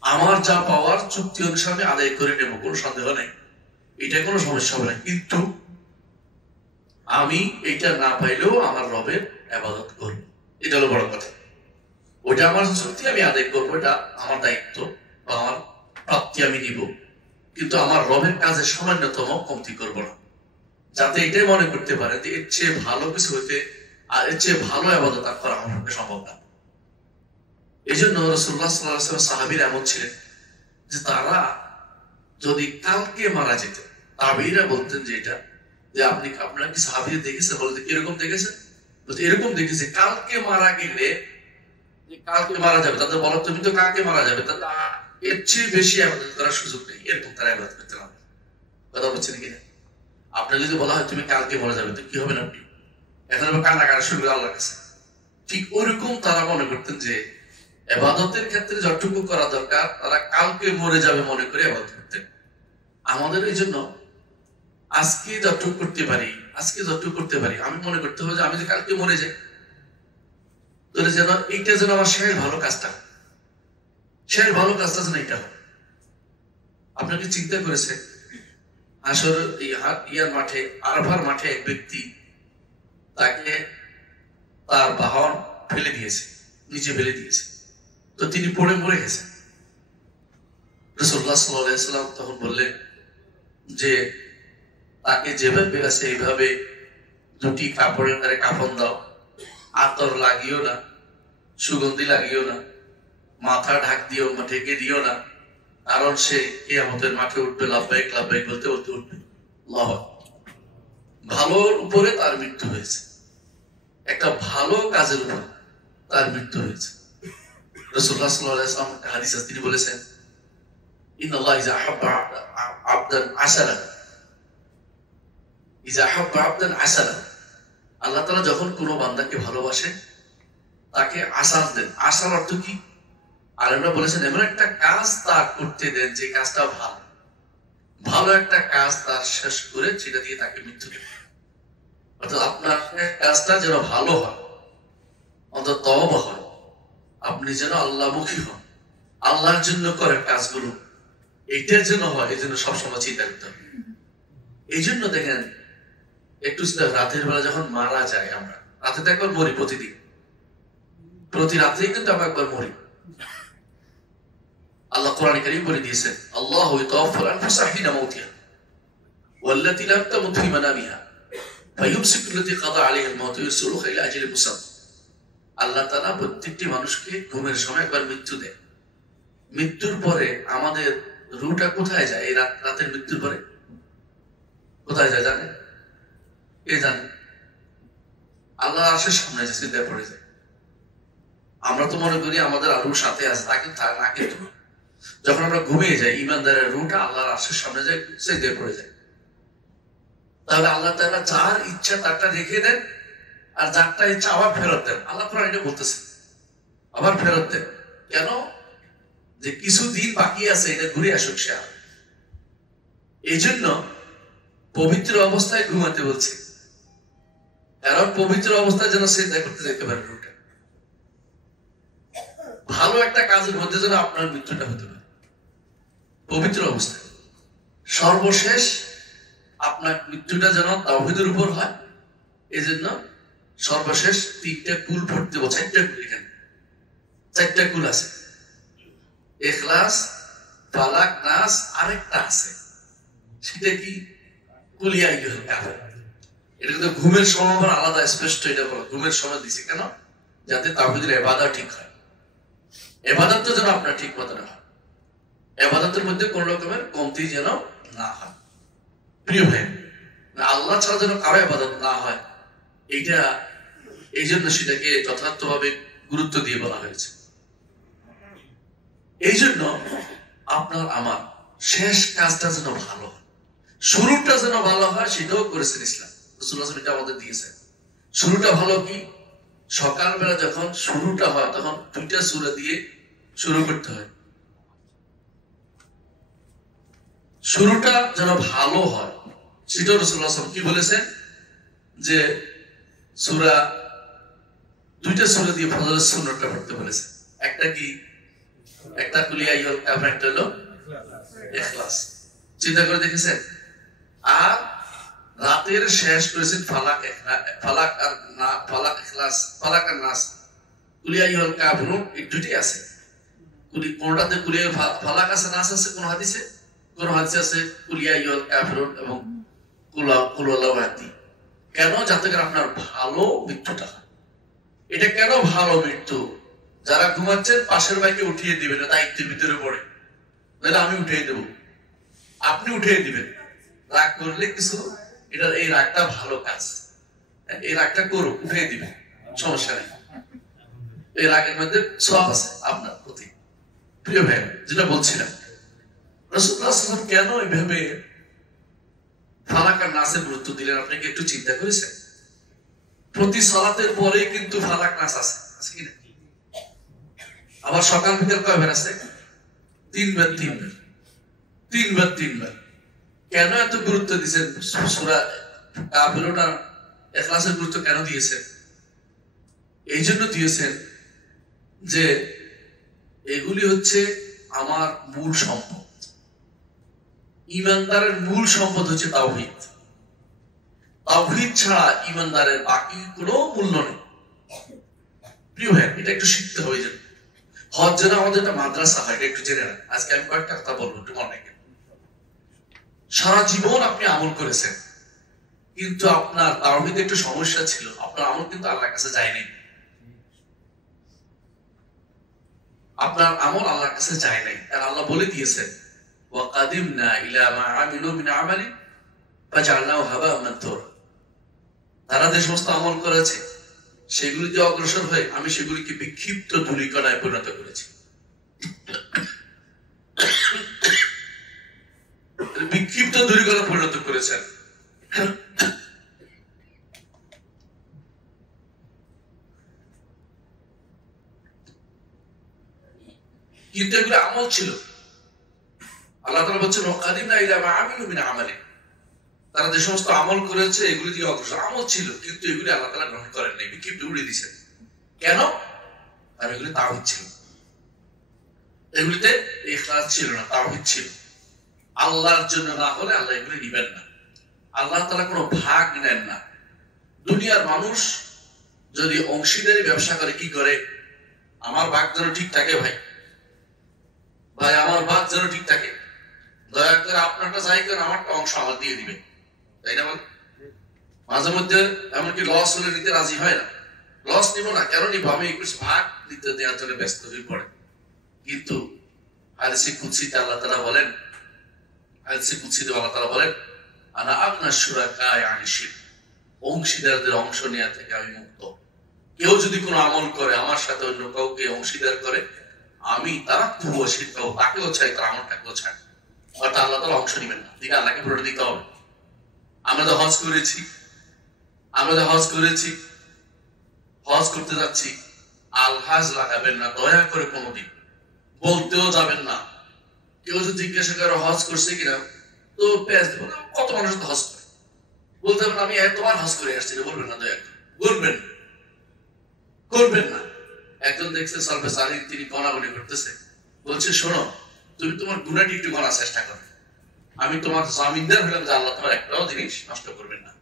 আমার যা পাওয়ার চুক্তি অনুসারে আমি আদায় করে নেব, কোনো সন্দেহ নেই, এটা কোনো সমস্যা হবে না। কিন্তু আমি এটা না পাইলেও আমার রবের ইবাদত করব, এটা হলো বড় কথা। ওইটা আমার সত্যি আমি আদায় করবো, এটা আমার দায়িত্ব বা আমার প্রাপ্তি আমি নিব, কিন্তু আমার রবের কাজে সামান্যতম কমতি করব না, যাতে এটাই মনে করতে পারে যে এর চেয়ে ভালো কিছু হইতে আর এর চেয়ে ভালো ইবাদত আর করা আমার পক্ষে সম্ভব না। এই জন্য রাসূলুল্লাহ সাল্লাল্লাহু আলাইহি ওয়াসাল্লাম সাহাবীরা এমন ছিলেন যে তারা যদি কালকে মারা যেত, তাবেঈরা বলতেন যে এটা যে আপনারা কি সাহাবীদের দেখেছেন? বলতে এরকম দেখেছেন? বলতে এরকম দেখেছে, কালকে মারা গেলে কালকে মারা যাবে, তাদের বলো তুমি তো কালকে মারা যাবে, তাহলে এর চেয়ে বেশি ইবাদত করার সুযোগ নেই, এরকম তারা ইবাদত করতে পারবে। কথা বলছেন কিনা? আপনার যদি বলা হয় তুমি কালকে মারা যাবে, তো কি হবে না আপনি এখন কান্নাকাটা শুরু করে আল্লাহর কাছে, ঠিক ওরকম তারা মনে করতেন যে ইবাদতের ক্ষেত্রে যতটুকু করা দরকার তারা কালকে মরে যাবে মনে করে ইবাদত করতেন। আমাদের এই জন্য আজকে যতটুকু করতে পারি আমি মনে করতে হবে যে আমি যে কালকে মরে যাই, তাহলে যেন এইটা যেন আমার শেষ ভালো কাজটা যেন এটা হয়। আপনাকে চিন্তা করেছে আসর ইয়ার মাঠে, আরফার মাঠে এক ব্যক্তি তাকে তার বাহন ফেলে দিয়েছে, নিচে ফেলে দিয়েছে, তো তিনি পড়ে মরে গেছেন। রাসূলুল্লাহ সাল্লাল্লাহু আলাইহি ওয়াসাল্লাম তখন বললেন যে তাকে যেভাবে আছে এইভাবে দুটি কাপড়ের দ্বারা কাফন দাও, আতর লাগিও না, সুগন্ধি লাগিও না, মাথা ঢেকে দিও না, কারণ সে কিয়ামতের মাঠে উঠবে লাব্বাইক লাব্বাইক বলতে বলতে উঠবে। আল্লাহু আকবার। ভালোর উপরে তার মৃত্যু হয়েছে, একটা ভালো কাজের উপর তার মৃত্যু হয়েছে। রাসূলুল্লাহ সাল্লাল্লাহু আলাইহি ওয়াসাল্লাম হাদিসে তিনি বলেছেন ইন্নাল্লাহ ইযা আহাব্বা আবদান আসালা, ইযা আহাব্বা আবদান আসালা, আল্লাহ তাআলা যখন কোনো বান্দাকে ভালোবাসেন তাকে আসার দেন। আসার অর্থ কি? আলেমরা বলেছেন এমন একটা কাজ তার করতে দেন যে কাজটা ভালো একটা কাজ তার শেষ করে সেটা দিয়ে তাকে মৃত্যু দেন। অর্থাৎ আপনার কাজটা যেন ভালো হয়, অন্তত তওবা হয়, আপনি যেন আল্লাহমুখী হন, আল্লাহর জন্য করেন কাজগুলো, এইটার জন্য হয়, এই জন্য সবসময় চিন্তা করতে হবে। এই জন্য দেখেন একটু রাতের বেলা যখন মারা যায়, আমরা রাতে তো একবার মরি, প্রতি রাত্রেই কিন্তু আমরা একবার মরি। আল্লাহ কোরআনে কারীম বলে দিয়েছেন আল্লাহু ইয়াতাওয়াফাল আনফুসা হিনা মাউতিহা ওয়াল্লাতী লাম তামুত ফি মানামিহা ফায়ুমসিকু আল্লাতী কাদা আলাইহা আল-মাউত ওয়া ইয়ারসুলুহা ইলা আজালিন মুসাম্মা। আল্লাহ তাআলা প্রত্যেকটি মানুষকে ঘুমের সময় একবার মৃত্যু দেন। মৃত্যুর পরে আমাদের রূহটা কোথায় যায়? এই রাতের মৃত্যুর পরে কোথায় যায় জানেন? কে জানে? আল্লাহর আরশের সামনে যায়, সিজদায় পড়ে যায়। আমরা তো মনে করি আমাদের রূহ সাথে আছে, তা কিন্তু না, কিন্তু যখন আমরা ঘুমিয়ে যাই ঈমানদারের রূহটা আল্লাহর আরশের সামনে যায়, সিজদায় পড়ে যায়। তাহলে আল্লাহ তাআলা যার ইচ্ছা তারটা রেখে দেন, আর যারটা ইচ্ছা আবার ফেরত দেন। আল্লাহ কোরআনে এটা বলতেছে আবার ফেরত দেন। কেন? যে কিছুদিন বাকি আছে, এটা ঘুরে আসুক সে। এই জন্য পবিত্র অবস্থায় ঘুমাতে বলছে, কারণ পবিত্র অবস্থায় যেন সিজদা করতে যেতে পারে রূহটা। ভালো একটা কাজের মধ্যে যেন আপনার মৃত্যুটা হতে পারে পবিত্র অবস্থায়। সর্বশেষ আপনার মৃত্যুটা যেন তাওহীদের উপর হয়, এই জন্য সর্বশেষ 3টা কুল পড়তে বলছে। 4টা কুল, এখানে 4টা কুল আছে, ইখলাস, ফালাক, নাস, আরেকটা আছে, সেটা কি? কুল ইয়া আইয়ুহাল কাফিরুন। এটা কিন্তু ঘুমের সময় আলাদা স্পষ্ট এটা বলো, ঘুমের সময় দিছে কেন? যাতে তাওহীদের ইবাদত ঠিক হয়। ইবাদত তো যেন আপনার ঠিক মতো না হয়, ইবাদতের মধ্যে কোন রকমের কমতি যেন না হয়। প্রিয় ভাই, আল্লাহ ছাড়া যেন কারো ইবাদত না হয়, এইটা এই জন্য সেটাকে যথার্থভাবে গুরুত্ব দিয়ে বলা হয়েছে। এই জন্য আপনার আমার শেষ কাজটা যেন ভালো হয়, শুরুটা যেন ভালো হয়, সেটাও করেছেন ইসলাম। রাসূলুল্লাহ এটা আমাদের দিয়েছেন। শুরুটা ভালো কি? সকালবেলা যখন শুরুটা হয় তখন 2টা সূরা দিয়ে শুরু করতে হয়। শুরুটা যেন ভালো হয়, সেটা রাসূলুল্লাহ কি বলেছেন যে সূরা 2টা সূরা দিয়ে ফজরের সুন্নাতটা পড়তে বলেছেন। একটা কি? একটা কুল ইয়া আইয়ুহাল কাফিরুন, একটা হলো ইখলাস। চিন্তা করে দেখেছেন? আর রাতের শেষ করেছেন ফালাক আর ইখলাস, ফালাক আর নাস। কুলিয়া ইউল কাফিরুন এই দুটি আছে, কোনটাতে কুলিয়া ফালাক আছে নাস আছে কোন হাদিসে? কোন হাদিসে আছে কুলিয়া ইউল কাফিরুন এবং কুল হুয়াল্লাহু আহাদ। কেন? যাতে করে আপনার ভালো মৃত্যুটা হয়। এটা কেন ভালো মৃত্যু? যারা ঘুমাচ্ছেন পাশের ভাইকে উঠিয়ে দিবেন, দায়িত্বের ভিতরে পড়ে, নাহলে আমি উঠিয়ে দেব, আপনি উঠিয়ে দিবেন। রাগ করলে কিছু, এটা এই রাগটা ভালো কাজ, এই রাগটা করুক, উঠিয়ে দিবেন, সমস্যা নেই। এই রাগের মধ্যে সওয়াব আছে আপনার প্রতি। প্রিয় ভাই, যেটা বলছিলাম, রাসূলুল্লাহ সাল্লাল্লাহু আলাইহি ওয়াসাল্লাম কেন এইভাবে ফালাক আর নাসের গুরুত্ব দিলেন? আপনি কি একটু চিন্তা করেছেন? প্রতি সালাতের পরেই কিন্তু ফালাক নাস আছে, আছে কি না? আবার সকাল বিকেল কয়বার আছে? তিনবার। কেন এত গুরুত্ব দিয়েছেন? সূরা কাফিরুন আর ইখলাসের গুরুত্ব কেন দিয়েছেন? এই জন্য দিয়েছেন যে এগুলি হচ্ছে আমার মূল সম্পদ। ঈমানদারের মূল সম্পদ হচ্ছে তাওহীদ। তাওহীদ ছাড়া ঈমানদারের বাকি কোনো মূল্য নেই। প্রিয় ভাই, এটা একটু শিখতে হবে। যে হজ যেন আমাদের একটা মাদ্রাসা হয়, এটা একটু জেনে নেন। আজকে আমি কয়েকটা কথা বলবো, একটু মনে রাখেন। সারা জীবন আপনি আমল করেছেন, কিন্তু আপনার তাওহীদে একটু সমস্যা ছিল, আপনার আমল কিন্তু আল্লাহর কাছে যায়নি। আপনার আমল আল্লাহর কাছে যায় নাই। আর আল্লাহ বলে দিয়েছেন, ওয়াকাদিমনা ইলা মা আমিলু মিন আমালি ফাজআলনাহু হাবা'আন মানথুরা। তারা যে সমস্ত আমল করেছে সেগুলিতে অগ্রসর হয়ে আমি সেগুলিকে বিক্ষিপ্ত ধূলিকণায় পরিণত করেছি। বিক্ষিপ্ত ধূলিকণায় পরিণত করেছেন। কিন্তু এগুলো আমল ছিল। আল্লাহ তাআলা বলছেন, ওয়াকাদিমনা ইলা মা আমিলু মিন আমালি। তারা যে সমস্ত আমল করেছে এগুলি দিয়ে অগ্রসর, আমল ছিল, কিন্তু এগুলি আল্লাহ তাআলা গ্রহণ করেন নাই, বিক্ষিপ্ত উড়িয়ে দিয়েছেন। কেন? কারণ এগুলি তাওহীদ ছিল, এগুলিতে ইখলাস ছিল না, তাওহীদ ছিল। আল্লাহর জন্য না হলে আল্লাহ এগুলি নিবেন না। আল্লাহ তাআলা কোনো ভাগ নেন না। দুনিয়ার মানুষ যদি অংশীদারি ব্যবসা করে, কি করে? আমার ভাগ যেন ঠিক থাকে, ভাই আমার ভাগ যেন ঠিক থাকে, দয়া করে আপনারটা যাই করেন, আমারটা অংশ আমার দিয়ে দিবে, তাই না? মাঝে মধ্যে এমনকি লস হলে নিতে রাজি হয় না। লস নিব না, কেন নিব? আমি 21 ভাগ দিতে দেওয়ার জন্য ব্যস্ত হয়ে পড়ে। কিন্তু হাদিসে কুদসিতে আল্লাহ তাআলা বলেন, আনা আগনা শুরাকায়ে আনিশ শিরক, অংশীদারদের অংশ নেওয়া থেকে আমি মুক্ত। কেউ যদি কোনো আমল করে, আমার সাথে অন্য কাউকে অংশীদার করে, আমি তারাক্তুহু ওয়া শিরকাহু, তাকেও চাই, তার আমলটাকেও চাই। অর্থাৎ আল্লাহ তাআলা অংশ নেবেন না, দিকে আল্লাহকে পুরোটা দিতে হবে। আমরা তো হজ করেছি, হজ করতে যাচ্ছি, আলহাজ লাগাবেন না দয়া করে, কোনোদিন বলতেও যাবেন না। কেউ যদি জিজ্ঞাসা করে হজ করছে কিনা, তো পেঁয়াজ দেবো না। কত মানুষ তো হজ করে, বলতে হবে আমি এতবার হজ করে আসছি, বলবেন না, দয়া করে করবেন না। একজন দেখছে সালফে সালিহ, তিনি গণাগণি করতেছে, বলছে, শোনো, তুমি তোমার গুনাহটি একটু গণার চেষ্টা করো। আমি তোমার জামিনদার হলাম যে আল্লাহ তোমার একটাও জিনিস নষ্ট করবেন না,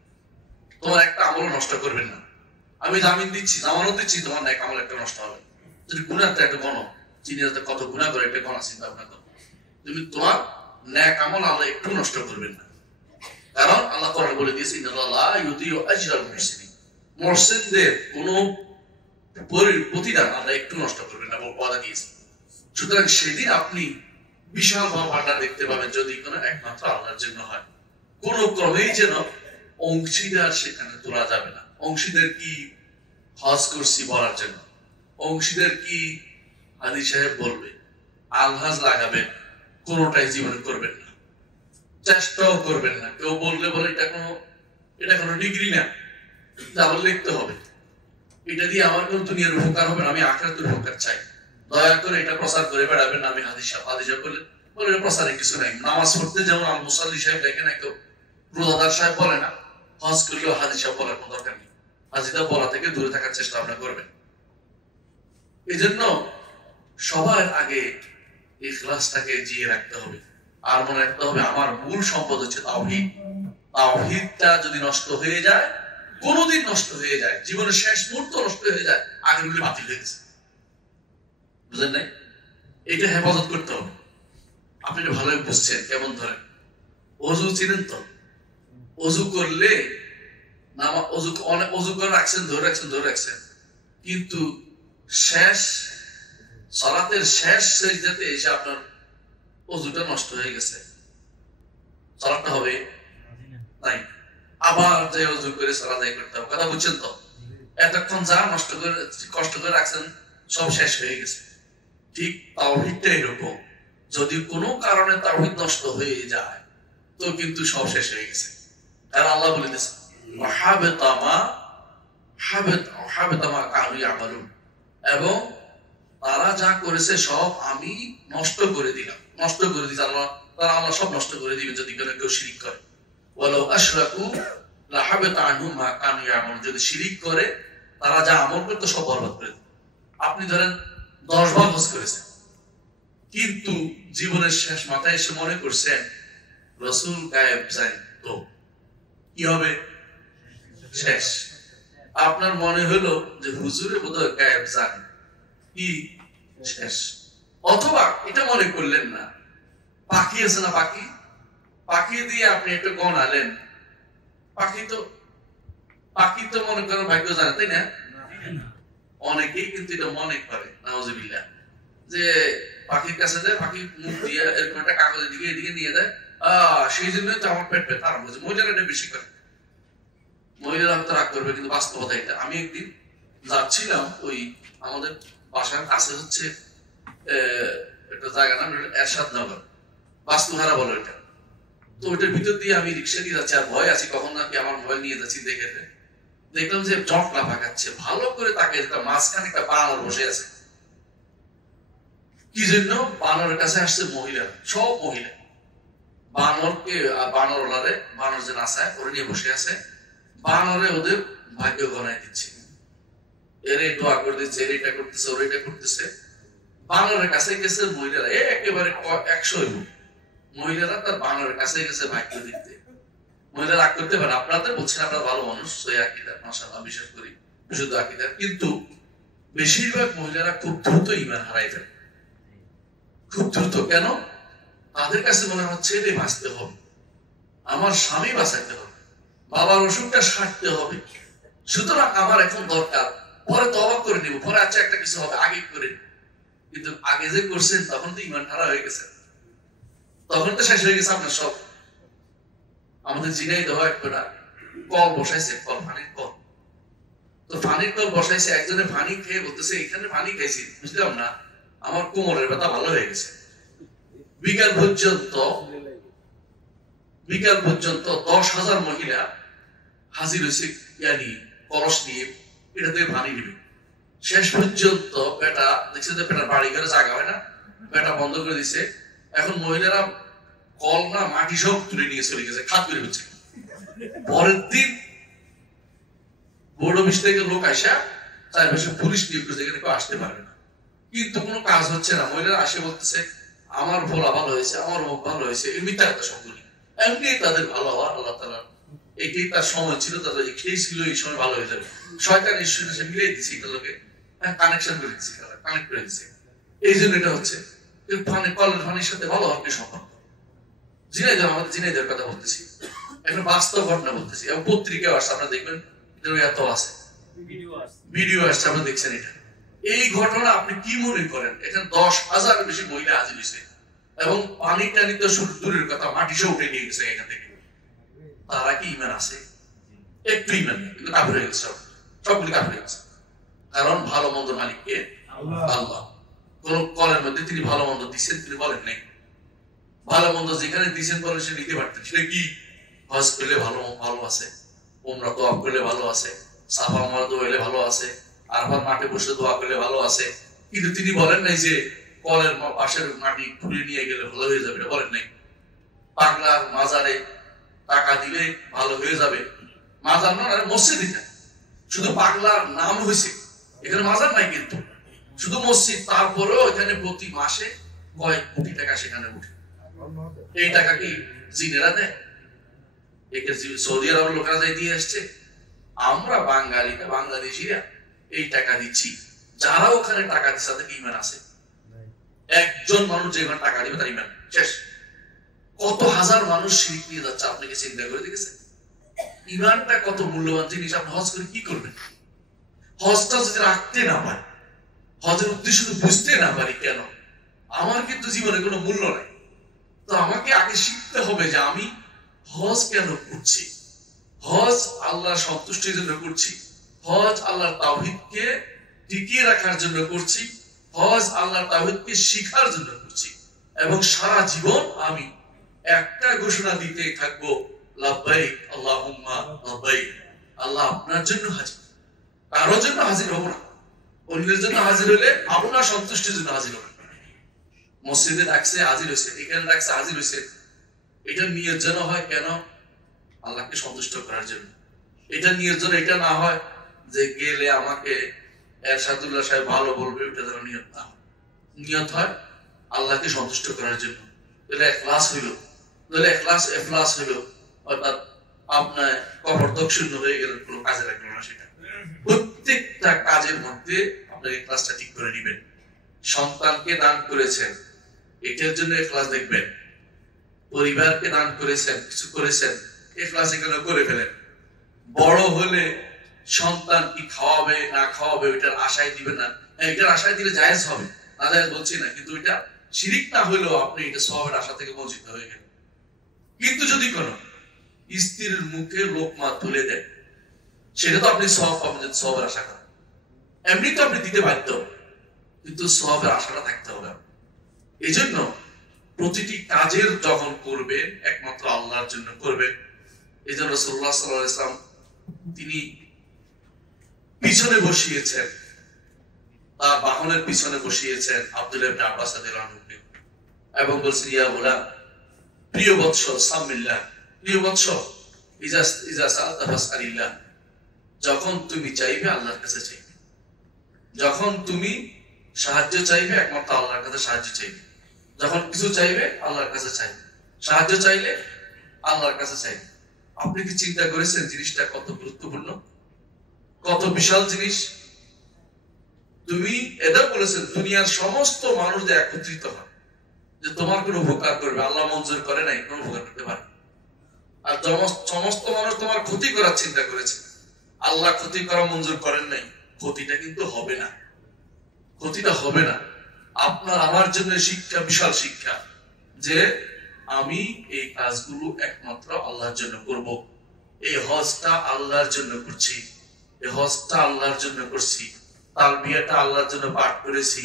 তোমার একটা আমল নষ্ট করবেন না। আমি জামিন দিচ্ছি, জামানত দিচ্ছি, তোমার নেক আমল একটা নষ্ট হবে। তুমি গুনাহটা একটা গণো, চিনি কত গুনাহ করে, একটা গণা চিন্তা ভাবনা করো। তুমি তোমার নেক আমল আল্লাহ একটু নষ্ট করবেন না। কারণ আল্লাহ কোরআন বলে দিয়েছে, ইন্নাল্লাহা লা ইউদিউ আজরাল মুহসিনিন, মুহসিনদের কোনো প্রতিদান আল্লাহ একটু নষ্ট করবেন না, ওয়াদা দিয়েছে। সুতরাং সেদিন আপনি বিশাল ভান্ডার দেখতে পাবেন, যদি কোনো একমাত্র আল্লাহর জন্য হয়। কোন ক্রমেই যেন অংশীদার সেখানে তোলা যাবে না। অংশীদার কি হজ করছি বলার জন্য, অংশীদার কি হাজী সাহেব বলবে, আলহাজ লাগাবেন, কোনটাই জীবনে করবেন না, চেষ্টাও করবেন না। কেউ বললে বলে এটা কোনো ডিগ্রি না, আবার লিখতে হবে, এটা দিয়ে আমার কোন দুনিয়ার উপকার হবে না, আমি আখিরাতের উপকার চাই। দয়া করে এটা প্রচার করে বেড়াবেন না। আমি হাজী সাহেব বলে প্রচারে কিছু নাই। নামাজ পড়তে যেমন আল মুসাল্লি সাহেব দেখে না, কেউ রোজাদার সাহেব বলে না, হজ করলেও হাজী সাহেব বলার কোনো দরকার নেই। হাজীটা বলা থেকে দূরে থাকার চেষ্টা আপনারা করবেন। এই জন্য সবার আগে ইখলাসটাকে জিয়ে রাখতে হবে। আর মনে রাখতে হবে, আমার মূল সম্পদ হচ্ছে তাওহীদ। তাওহীদটা যদি নষ্ট হয়ে যায়, কোনদিন নষ্ট হয়ে যায়, জীবনের শেষ মুহূর্ত নষ্ট হয়ে যায়, আগেরগুলি বাতিল হয়ে গেছে। বুঝলেন নাই? এটা হেফাজত করতে হবে। আপনি ভালোই বুঝছেন কেমন ধরেন, অজু চিনেন তো? অজু করলে অজু করে রাখছেন, ধরে রাখছেন, কিন্তু শেষ সালাতের শেষ সিজদাতে এসে আপনার অজুটা নষ্ট হয়ে গেছে, সালাতটা হবে নাই, আবার যে অজু করে সালাত আদায় করতে হবে। কথা বুঝছেন তো? এতক্ষণ যা কষ্ট করে রাখছেন সব শেষ হয়ে গেছে। ঠিক তাওহীদটা এরকম, যদি কোনো কারণে তাওহীদ নষ্ট হয়ে যায় তো কিন্তু সব শেষ হয়ে গেছে। কারণ আল্লাহ বলে দিয়েছে এবং তারা যা করেছে সব আমি নষ্ট করে দিলাম, আল্লাহ সব নষ্ট করে দিবেন যদি কেউ শিরিক করে। যদি শিরিক করে তারা যা আমল করতো সব বরবাদ করে দিবে। আপনি ধরেন 10 বার হজ করেছেন, কিন্তু জীবনের শেষ মাথায় এসে মনে করছেন রাসূল গায়েব জানেন, তো কি হবে? শেষ। আপনার মনে হলো যে হুজুরে বোধহয় গায়েব জানেন, কি? শেষ। অথবা এটা মনে করলেন না, পাখি আছে না, পাখি দিয়ে আপনি একটু গণালেন, পাখি তো মনে করেন ভাগ্য জানে, তাই না? অনেকেই কিন্তু এটা মনে করে নাউজুবিল্লাহ, যে পাখির কাছে যায়, পাখি মুখ দিয়ে এরকম একটা কাগজের দিকে এদিকে নিয়ে দেয়, সেই জন্যই তো আমার পেট ব্যথা আরম্ভ হয়েছে। মহিলারা এটা বেশি করে, মহিলারা হয়তো রাগ করবে, কিন্তু বাস্তবতা এটা। আমি একদিন যাচ্ছিলাম, ওই আমাদের বাসার কাছে হচ্ছে একটা জায়গা নাম এরশাদনগর, বাস্তুহারা বলো এটা। তো ওইটার ভিতর দিয়ে আমি রিক্সা দিয়ে যাচ্ছি, আর ভয় আছি কখন নাকি আমার মোবাইল নিয়ে যাচ্ছি। দেখলাম যে জটলা ভাগাচ্ছে, ভালো করে তাকে মাঝখানে একটা বানর বসে আছে। কি জন্য? বানরের কাছে আসছে মহিলা, সব মহিলা বানর যে নাচায় ওরা নিয়ে বসে আছে, বানরে ওদের ভাগ্য গণায় দিচ্ছে, এর দোয়া করে দিচ্ছে, এর এটা করতেছে, ওর এটা করতেছে। বানরের কাছে গেছে মহিলারা, একেবারে 100 মহিলারা তার বানরের কাছে গেছে ভাগ্য দিতে। মহিলারা রাগ করতে পারে, আপনাদের বলছেন আপনারা ভালো মানুষ, মাশাআল্লাহ বিশ্বাস করি বিশুদ্ধ আকীদা, কিন্তু বেশিরভাগ মহিলারা খুব দ্রুত ঈমান হারায় ফেলে, খুব দ্রুত। কেন? তাদের কাছে মনে হচ্ছে এটাই বাঁচতে হবে, আমার স্বামী বাঁচাইতে হবে, বাবার অসুখটা সারতে হবে, সুতরাং আমার এখন দরকার, পরে তওবা করে নিব, পরে আচ্ছা একটা কিছু হবে, আগে করে। কিন্তু আগে যে করছেন তখন তো ঈমান হারা হয়ে গেছে, তখন তো শেষ হয়ে গেছে আপনার সব। আমাদের ঝিনাইদহ একটা কল বসাইছে, পানির কল। তো পানির কল বসাইছে, একজনে পানি খেয়ে বলতেছে এখানে পানি খাইছি, বুঝলাম না, আমার কোমরের ব্যথা ভালো হয়ে গেছে। বিকাল পর্যন্ত 10,000 মহিলা হাজির হয়েছে, কলস নিয়ে, এটা দিয়ে পানি নিবে। শেষ পর্যন্ত বেটা দেখছে যে বেটার বাড়ি ঘরে জায়গা হয় না, বেটা বন্ধ করে দিছে। এখন মহিলারা কল না মাটি সব তুলে নিয়ে চলে গেছে, খাত করে হচ্ছে। পরের দিন বোর্ড অফিস থেকে লোক আসা, চারপাশে পুলিশ নিয়োগ করছে, এখানে কেউ আসতে পারবে না, কিন্তু কোনো কাজ হচ্ছে না। মহিলারা আসে বলতেছে আমার ভোলা ভালো হয়েছে, আমার মুখ ভালো হয়েছে, এই মিথ্যা কথা সবগুলি। এমনি তাদের ভালো হওয়ার আল্লাহ তাআলা এটাই তার সময় ছিল, তাদের এটাই ছিল, এই সময় ভালো হয়ে যাবে। শয়তান ঈশ্বরের সাথে মিলিয়ে দিচ্ছে, এগুলোকে কানেকশন করে দিচ্ছে, কানেক্ট করে দিচ্ছে। এই জন্য এটা হচ্ছে কলের পানির সাথে ভালো হওয়ার কি সম্পর্ক? আমাদের ঝিনাইদহের কথা বলতেছি, একটা বাস্তব ঘটনা বলতেছি, এবং পত্রিকাও আসছে, আপনারা দেখবেন এত আছে, ভিডিও আসছে, আপনারা দেখছেন। এটা এই ঘটনা আপনি কি মনে করেন? এখানে 10,000 বেশি মহিলা হাজির হয়েছে, এবং পানি টানি তো দূরের কথা, মাটি সব উঠে নিয়ে গেছে এখান থেকে। তারা কি ঈমান আছে? একটু ঈমান নেই, কিন্তু কাফের হয়ে গেছে, সবগুলি কাফের হয়ে গেছে। কারণ ভালো মন্দ মালিক কে? আল্লাহ। কোন কলের মধ্যে তিনি ভালো মন্দ দিচ্ছেন, তিনি বলেন নাই। ভালো মন্দ যেখানে দিচ্ছেন বলেন সে নিতে পারতেন, সেটা কি? হজ করলে ভালো আছে, উমরা তওয়াফ করলে ভালো আছে, সাফা মারওয়া দৌড়াইলে ভালো আছে, আরফার মাঠে বসে দোয়া করলে ভালো আছে। কিন্তু তিনি বলেন নাই যে কলের পাশের মাটি খুঁড়ে নিয়ে গেলে ভালো হয়ে যাবে, এটা বলেন নাই। পাগলার মাজারে টাকা দিলে ভালো হয়ে যাবে, মাজার না, মসজিদ, এটা শুধু পাগলার নাম হয়েছে, এখানে মাজার নাই, কিন্তু শুধু মসজিদ। তারপরেও এখানে প্রতি মাসে কয়েক কোটি টাকা সেখানে উঠে। এই টাকা কি জিনেরা দেয়? সৌদি আরবের লোকেরা যাই দিয়ে আসছে, আমরা বাঙালিরা বাংলাদেশিরা এই টাকা দিচ্ছি। যারা ওখানে টাকা দিচ্ছে তাদের ঈমান আছে, একজন মানুষ যে টাকা দিবে তার ইমান শেষ। কত হাজার মানুষ শিরক নিয়ে যাচ্ছে, আপনাকে চিন্তা করে দেখেছেন? ইমানটা কত মূল্যবান জিনিস। আপনি হজ করে কি করবেন? হজটা যদি রাখতে না পারি, হজের উদ্দেশ্য বুঝতে না পারি, কেন? আমার কিন্তু জীবনে কোনো মূল্য নাই। তো আমাকে আগে শিখতে হবে যে আমি হজ কেন করছি। হজ আল্লাহর সন্তুষ্টির জন্য করছি, হজ আল্লাহর তাওহীদকে টিকিয়ে রাখার জন্য করছি, হজ আল্লাহর তাওহীদকে শিখার জন্য করছি। এবং সারা জীবন আমি একটা ঘোষণা দিতে থাকবো, লাব্বাইক আল্লাহুম্মা লাব্বাইক। আল্লাহ আপনার জন্য হাজির, কারোর জন্য হাজির হব না। অন্যের জন্য হাজির হলে আপনার সন্তুষ্টির জন্য হাজির হবে। মসজিদে ডাকছে হাজির হয়েছে, এখানে ডাকছে হাজির হয়েছে, এটা নিয়ত যেন হয় কেন? আল্লাহকে সন্তুষ্ট করার জন্য। এটা নিয়ত যেন এটা না হয় যে গেলে আমাকে এরশাদুল্লাহ সাহেব ভালো বলবে, ওটা যেন নিয়ত না হয়। নিয়ত হয় আল্লাহকে সন্তুষ্ট করার জন্য। তাহলে ইখলাস হইল, তাহলে ইখলাস হইল, অর্থাৎ আপনার কবর দক্ষিণ হয়ে গেলে কোনো কাজে লাগলো না। সেটা প্রত্যেকটা কাজের মধ্যে আপনার ইখলাসটা ঠিক করে নেবেন। সন্তানকে দান করেছেন, এটার জন্য ইখলাস দেখবেন। পরিবারকে দান করেছেন, কিছু করেছেন, ইখলাস এখানে করে ফেলেন। বড় হলে সন্তান কি খাওয়াবে না খাওয়াবে ওইটার আশায় দিবেন না। এটার আশায় দিলে জায়েজ হবে, না জায়েজ বলছি না, কিন্তু এটা শিরিক না হলেও আপনি এটা সওয়াবের আশা থেকে বঞ্চিত হয়ে গেলেন। কিন্তু যদি কোনো স্ত্রীর মুখে লোকমা তুলে দেন, সেটা তো আপনি সওয়াব পাবেন যদি সওয়াবের আশা করেন। এমনি তো আপনি দিতে বাধ্য, কিন্তু সওয়াবের আশাটা থাকতে হবে। এই জন্য প্রতিটি কাজের যখন করবেন একমাত্র আল্লাহর জন্য করবেন। এই জন্য রাসূলুল্লাহ সাল্লাল্লাহু আলাইহি ওয়াসাল্লাম তিনি পিছনে বসিয়েছেন, তার বাহনের পিছনে বসিয়েছেন আব্দুল্লাহ ইবনে আব্বাস রাদিয়াল্লাহু আনহু, এবং বলছেন, ইয়া গোলাম, প্রিয় বৎস, সামিল্লাহ, প্রিয় বৎস, ইজা সাআলতা ফাসআলিল্লাহ, যখন তুমি চাইবে আল্লাহর কাছে চাইবে, যখন তুমি সাহায্য চাইবে একমাত্র আল্লাহর কাছে সাহায্য চাইবে, যখন কিছু চাইবে আল্লাহর কাছে চাইবে, সাহায্য চাইলে আল্লাহর কাছে চাইবে। আপনি কি চিন্তা করেছেন জিনিসটা কত গুরুত্বপূর্ণ, কত বিশাল জিনিস? তুমি এটা বলেছেন দুনিয়ার সমস্ত মানুষ যে একত্রিত হয় যে তোমার কোনো উপকার করবে, আল্লাহ মঞ্জুর করে নাই, কোনো উপকার করতে পারে। আর সমস্ত মানুষ তোমার ক্ষতি করার চিন্তা করেছে, আল্লাহ ক্ষতি করা মঞ্জুর করেন নাই, ক্ষতিটা কিন্তু হবে না, ক্ষতিটা হবে না। আপনার আমার জন্য শিক্ষা, বিশাল শিক্ষা, যে আমি এই কাজগুলো একমাত্র আল্লাহর জন্য করব। এই হজটা আল্লাহর জন্য করছি, এই হজটা আল্লাহর জন্য করছি, তালবিয়াটা আল্লাহর জন্য পাঠ করেছি,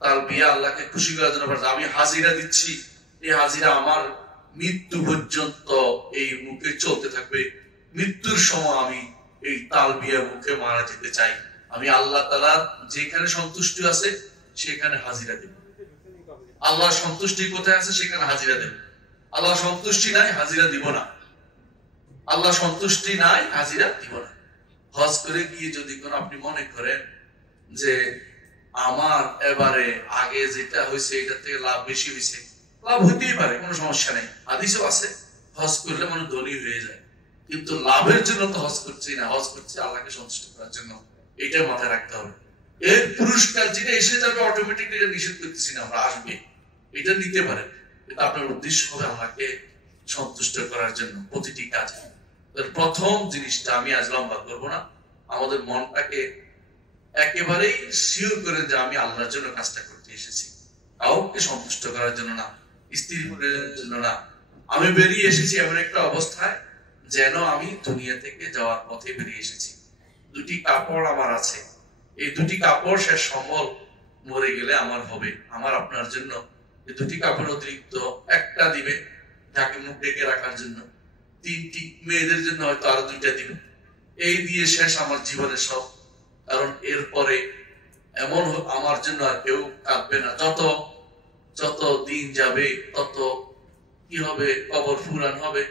তালবিয়া আল্লাহকে খুশি করার জন্য পাঠ। আমি হাজিরা দিচ্ছি, এই হাজিরা আমার মৃত্যু পর্যন্ত এই মুখে চলতে থাকবে। মৃত্যুর সময় আমি এই তালবিয়া মুখে মারা যেতে চাই। আমি আল্লাহ তাআলার যেখানে সন্তুষ্টি আছে সেখানে হাজিরা দেব। আল্লাহ সন্তুষ্টি কোথায় আছে সেখানে হাজিরা দেব। আল্লাহ সন্তুষ্টি নাই, হাজিরা দিব না। আল্লাহ সন্তুষ্টি নাই, হাজিরা দিব না। হজ করে গিয়ে যদি কোন আপনি মনে করেন যে আমার এবারে আগে যেটা হয়েছে এটার থেকে লাভ বেশি হয়েছে, লাভ হইতেই পারে, কোনো সমস্যা নেই। হাদিসও আছে হজ করলে মানুষ ধনী হয়ে যায়, কিন্তু লাভের জন্য তো হজ করছি না, হজ করছি আল্লাহকে সন্তুষ্ট করার জন্য। এটা মাথায় রাখতে হবে। এর পুরস্কার যেটা এসে যাবে অটোমেটিকলি, এটা নিষেধ করতেছি না, আমরা আসবে, এটা নিতে পারেন, কিন্তু আপনার উদ্দেশ্য হবে আল্লাহকে সন্তুষ্ট করার জন্য প্রতিটি কাজে। প্রথম জিনিসটা, আমি আজ লম্বা করবো না, আমাদের মনটাকে একেবারেই শিওর করেন যে আমি আল্লাহর জন্য কাজটা করতে এসেছি, কাউকে সন্তুষ্ট করার জন্য না, স্ত্রী পরিবারের জন্য না। আমি বেরিয়ে এসেছি এমন একটা অবস্থায় যেন আমি দুনিয়া থেকে যাওয়ার পথে বেরিয়ে এসেছি। দুটি কাপড় আমার আছে, এই দুটি কাপড় শেষ সম্বল, মরে গেলে আমার হবে। আমার আপনার জন্য এই দুটি কাপড় অতিরিক্ত একটা দিবে যাকে মুখ ডেকে রাখার জন্য, তিনটি মেয়েদের জন্য হয়তো আরো দুইটা দিবে। এই দিয়ে শেষ আমার জীবনের সব। কারণ এরপরে এমন আমার জন্য আর কেউ কাঁদবে না। যত যত দিন যাবে তত কি হবে, কবর ফুরান হবে,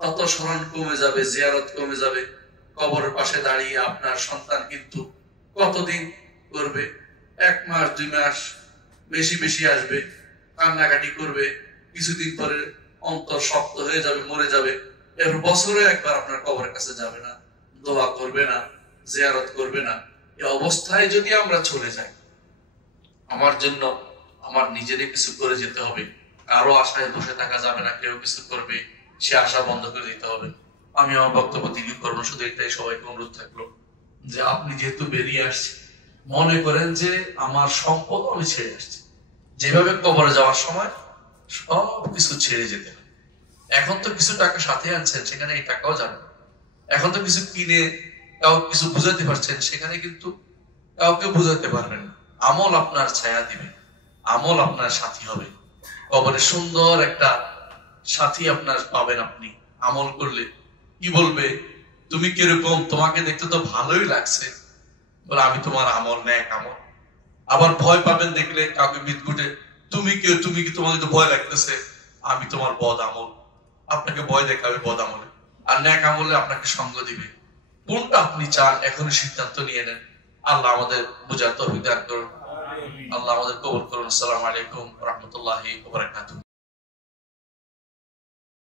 তত স্মরণ কমে যাবে, জিয়ারত কমে যাবে। কবরের পাশে দাঁড়িয়ে আপনার সন্তান কিন্তু কতদিন করবে, 1 মাস 2 মাস বেশি বেশি আসবে, কান্নাকাটি করবে, কিছুদিন পরে অন্তর শক্ত হয়ে যাবে, মরে যাবে। এর বছরে একবার আপনার কবরের কাছে যাবে না, দোয়া করবে না, জিয়ারত করবে না। এই অবস্থায় যদি আমরা চলে যাই, আমার জন্য আমার নিজেরই কিছু করে যেতে হবে, কারো আশায় বসে থাকা যাবে না, কেউ কিছু করবে সে আশা বন্ধ করে দিতে হবে। আমি আমার বক্তব্য দিকে করবো, শুধু এটাই সবাইকে অনুরোধ থাকলো যে আপনি যেহেতু বেরিয়ে আসছেন, মনে করেন যে আমার সম্পদ আমি ছেড়ে আসছি, যেভাবে কবরে যাওয়ার সময় সব কিছু ছেড়ে যেতে হবে। এখন তো কিছু টাকা সাথে আনছেন, সেখানে এই টাকাও যাবে। এখন তো কিছু কিনে কাউকে কিছু বুঝাতে পারছেন, সেখানে কিন্তু কাউকে বুঝাতে পারবেন না। আমল আপনার ছায়া দিবে, আমল আপনার সাথী হবে, কবরে সুন্দর একটা সাথী আপনার পাবেন। আপনি আমল করলে কি বলবে, তুমি কিরকম, তোমাকে দেখতে তো ভালোই লাগছে, বলে আমি তোমার আমল নেক আমল। আবার ভয় পাবেন দেখলে কাউকে বিদঘুটে, তুমি কেউ, তুমি কি, তোমাকে তো ভয় লাগতেছে, আমি তোমার বদ আমল। আপনাকে ভয় দেখাবে বদ আমলে, আর ন্যাক আমলে আপনাকে সঙ্গ দিবে। কোনটা আপনি চান এখনই সিদ্ধান্ত নিয়ে নেন। আল্লাহ আমাদের বুঝার তৌফিক দান করুন, আল্লাহ আমাদের কবুল করুন। আসসালামু আলাইকুম ওয়া রাহমাতুল্লাহি ওয়া বারাকাতুহু।